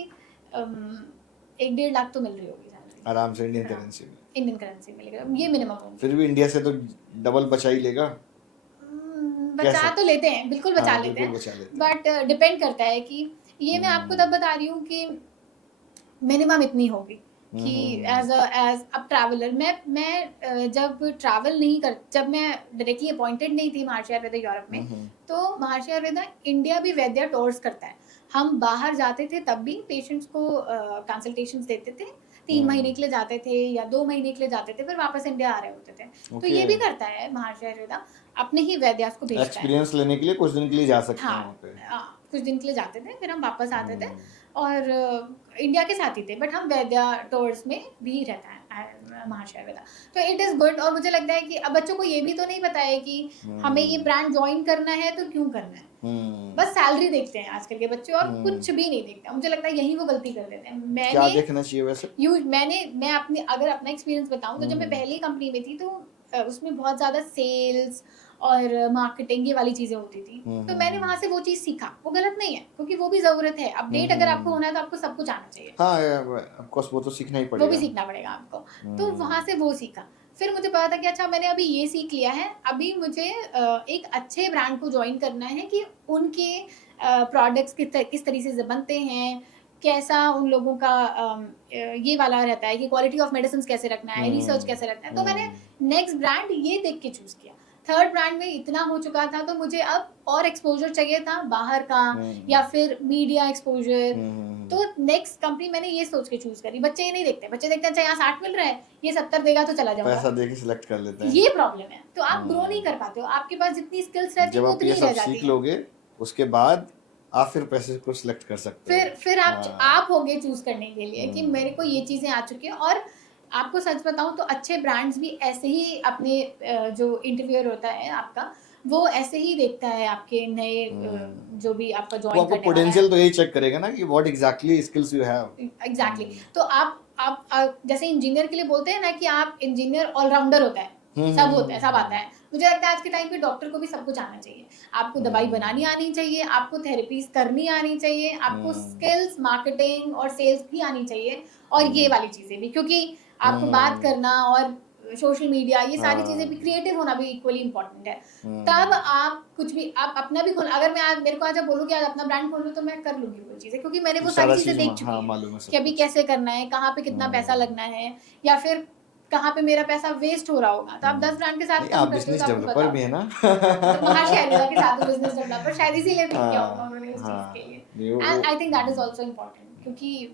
1-1.5 लाख तो मिल रही होगी सैलरी आराम से इंडियन करेंसी में। इंडियन करेंसी मिलेगा, ये मिनिमम होगा। फिर भी इंडिया से तो डबल बचा ही लेगा। बचा कैसे? तो लेते हैं, बिल्कुल बचा हाँ, लेते बिल्कुल हैं, बचा लेते हैं। बट डिपेंड करता है कि ये मैं आपको तब बता रही हूँ कि मिनिमम इतनी होगी कि एज अब ट्रैवलर मैं जब ट्रैवल नहीं कर, जब मैं डायरेक्टली अपॉइंटेड नहीं थी महर्षि आयुर्वेदा यूरोप में, तो महर्षि आयुर्वेदा इंडिया भी वैद्य टूर्स करता है। हम बाहर जाते थे तब भी पेशेंट्स को कंसल्टेशंस देते थे, 3 महीने के लिए जाते थे या 2 महीने के लिए जाते थे, फिर वापस इंडिया आ रहे होते थे। तो ये भी करता है महर्षि आयुर्वेदा, अपने ही वैद्य को भेजता है। एक्सपीरियंस लेने के लिए कुछ दिन के लिए जा सकते हैं हाँ, वहाँ पे। कुछ दिन के लिए जाते थे, फिर हम वापस आते थे और इंडिया के साथ ही थे, बट हम वैद्या टूर्स में भी रहता है महर्षि आयुर्वेदा। तो इट इज़ गुड। और मुझे लगता है कि अब बच्चों को ये भी तो नहीं पता है कि हमें ये ब्रांड ज्वाइन करना है तो क्यों करना है, बस सैलरी देखते हैं आजकल के बच्चे और कुछ भी नहीं देखते। मुझे लगता है यही वो गलती कर देते हैं। क्या देखना चाहिए वैसे? मैं अपनी अगर अपना एक्सपीरियंस बताऊं, तो जब मैं पहली कंपनी में थी तो उसमें बहुत ज़्यादा सेल्स और मार्केटिंग ये वाली चीज़ें होती थी, तो मैंने वहाँ से वो चीज़ सीखा। वो गलत नहीं है, क्योंकि वो भी ज़रूरत है। अपडेट अगर आपको होना है तो आपको सब कुछ आना चाहिए। हाँ, ऑफ कोर्स वो तो सीखना ही पड़ेगा। वो भी सीखना पड़ेगा आपको। तो वहाँ से वो सीखा। फिर मुझे पता था कि अच्छा मैंने अभी ये सीख लिया है, अभी मुझे एक अच्छे ब्रांड को ज्वाइन करना है कि उनके प्रोडक्ट्स किस तरीके से बनते हैं, कैसा उन लोगों का ये वाला रहता है कि क्वालिटी ऑफ मेडिसिन कैसे रखना है, रिसर्च कैसे रखना है। तो मैंने नेक्स्ट ब्रांड ये देख के चूज़ किया। थर्ड ब्रांड में इतना हो चुका था, तो मुझे अब और एक्सपोजर चाहिए था बाहर का या फिर मीडिया एक्सपोजर। तो नेक्स्ट कंपनी मैंने ये सोच के चूज करी। बच्चे ये नहीं देखते, बच्चे देखते हैं अच्छा यहाँ 60 मिल रहा है, ये 70 देगा तो चला जाऊंगा, पैसा देके सिलेक्ट कर लेते हैं। ये प्रॉब्लम है। तो आप ग्रो नहीं कर पाते हो, आपके पास जितनी स्किल्स रहती है जब वो आप उतनी ये ही सब रह जाती सीख है। लोगे उसके बाद आप फिर पैसे को सिलेक्ट कर सकते हो। फिर आप होगे चूज करने के लिए कि मेरे को ये चीजें आ चुकी हैं। और आपको सच बताऊं तो अच्छे ब्रांड्स भी ऐसे ही अपने जो इंटरव्यूअर होता है आपका, वो ऐसे ही देखता है आपके नए जो भी आपका वो ज्वाइन आपको करने वाला है। पोटेंशियल तो यही चेक करेगा ना कि what exactly skills you have. Exactly. तो आप जैसे इंजीनियर के लिए बोलते हैं ना कि आप इंजीनियर ऑलराउंडर होता है, सब होता है, सब आता है। मुझे लगता है आज के टाइम पे डॉक्टर को भी सब कुछ आना चाहिए। आपको दवाई बनानी आनी चाहिए, आपको थेरेपीज करनी आनी चाहिए, आपको स्किल्स मार्केटिंग और सेल्स भी आनी चाहिए, और ये वाली चीजें भी, क्योंकि आपको बात करना और सोशल मीडिया ये सारी चीजें भी, क्रिएटिव होना भी इक्वली इम्पोर्टेंट है। तब आप कुछ भी आप अपना भी खोल, अगर मैं आज मेरे को आज बोलूँ कि आज अपना ब्रांड खोल लूँ तो मैं कर लूंगी वो चीजें, क्योंकि मैंने वो सारी चीजें देख चुकी हूँ कि अभी कैसे करना है, कहाँ पे कितना पैसा लगना है, या फिर कहाँ पे मेरा पैसा वेस्ट हो रहा होगा। तो आप 10 ब्रांड के साथ आप बिजनेस डेवलपर भी है ना? तो महर्षि आयुर्वेदा के साथ बिजनेस डेवलपर शायद इसीलिए पिक किया होगा उन्होंने उस चीज के लिए। And I think that is also important, क्योंकि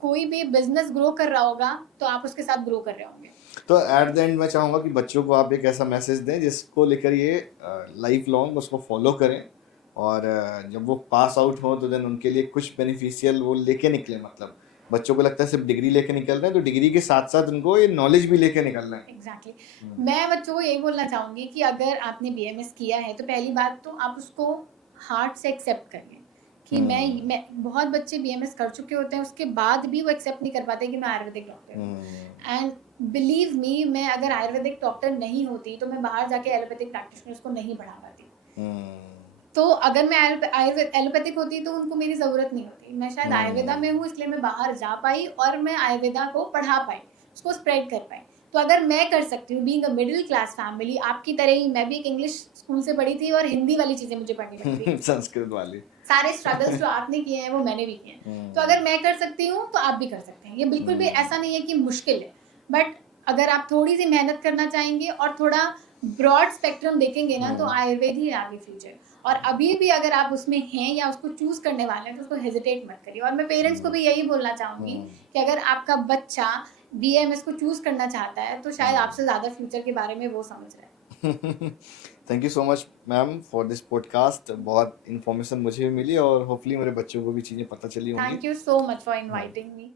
कोई भी बिजनेस ग्रो कर रहा होगा तो आप उसके साथ ग्रो कर रहे होंगे। तो एट द एंड मैं चाहूँगा कि बच्चों को आप एक ऐसा मैसेज दें जिसको लेकर ये लाइफ लॉन्ग उसको फॉलो करें और जब वो पास आउट हो तो देन उनके लिए कुछ बेनिफिशियल वो लेके निकले, मतलब बच्चों को लगता है सिर्फ डिग्री लेके निकल रहे हैं, तो डिग्री के साथ साथ उनको ये नॉलेज भी लेके निकलना है। एग्जैक्टली मैं बच्चों को यही बोलना चाहूँगी कि अगर आपने बीएमएस किया है तो पहली बात तो आप उसको हार्ट से एक्सेप्ट करिए कि मैं बहुत बच्चे बीएमएस कर चुके होते हैं उसके बाद भी वो एक्सेप्ट नहीं कर पाते कि मैं आयुर्वेदिक डॉक्टर हूँ। एंड बिलीव मी, मैं अगर आयुर्वेदिक डॉक्टर नहीं होती तो मैं बाहर जाके एलोपैथिक प्रैक्टिशनर्स को नहीं पढ़ा पाती। तो अगर मैं एलोपैथिक होती तो उनको मेरी ज़रूरत नहीं होती। मैं शायद आयुर्वेदा में हूँ इसलिए मैं बाहर जा पाई और मैं आयुर्वेदा को पढ़ा पाई, उसको स्प्रेड कर पाई। तो अगर मैं कर सकती हूँ being a middle class family, आपकी तरह ही मैं भी एक इंग्लिश स्कूल से पढ़ी थी और हिंदी वाली चीज़ें मुझे पढ़नी पड़ती थी। संस्कृत वाली सारे स्ट्रगल्स जो आपने किए हैं वो मैंने भी किए हैं। तो अगर मैं कर सकती हूँ तो आप भी कर सकते हैं। ये बिल्कुल भी ऐसा नहीं है कि मुश्किल है, बट अगर आप थोड़ी सी मेहनत करना चाहेंगे और थोड़ा ब्रॉड स्पेक्ट्रम देखेंगे ना तो आयुर्वेद ही है आगे फ्यूचर। और अभी भी अगर आप उसमें हैं या उसको चूज करने वाले हैं तो उसको हेजिटेट मत करिए। और मैं पेरेंट्स को भी यही बोलना चाहूँगी कि अगर आपका बच्चा बीएमएस को चूज करना चाहता है तो शायद आपसे ज़्यादा फ्यूचर के बारे में वो समझ रहा है। Thank you so much ma'am for this podcast. बहुत इन्फॉर्मेशन मुझे भी मिली और होपफुली मेरे बच्चों को भी चीज़ें पता चली होंगी। Thank you so much for inviting me.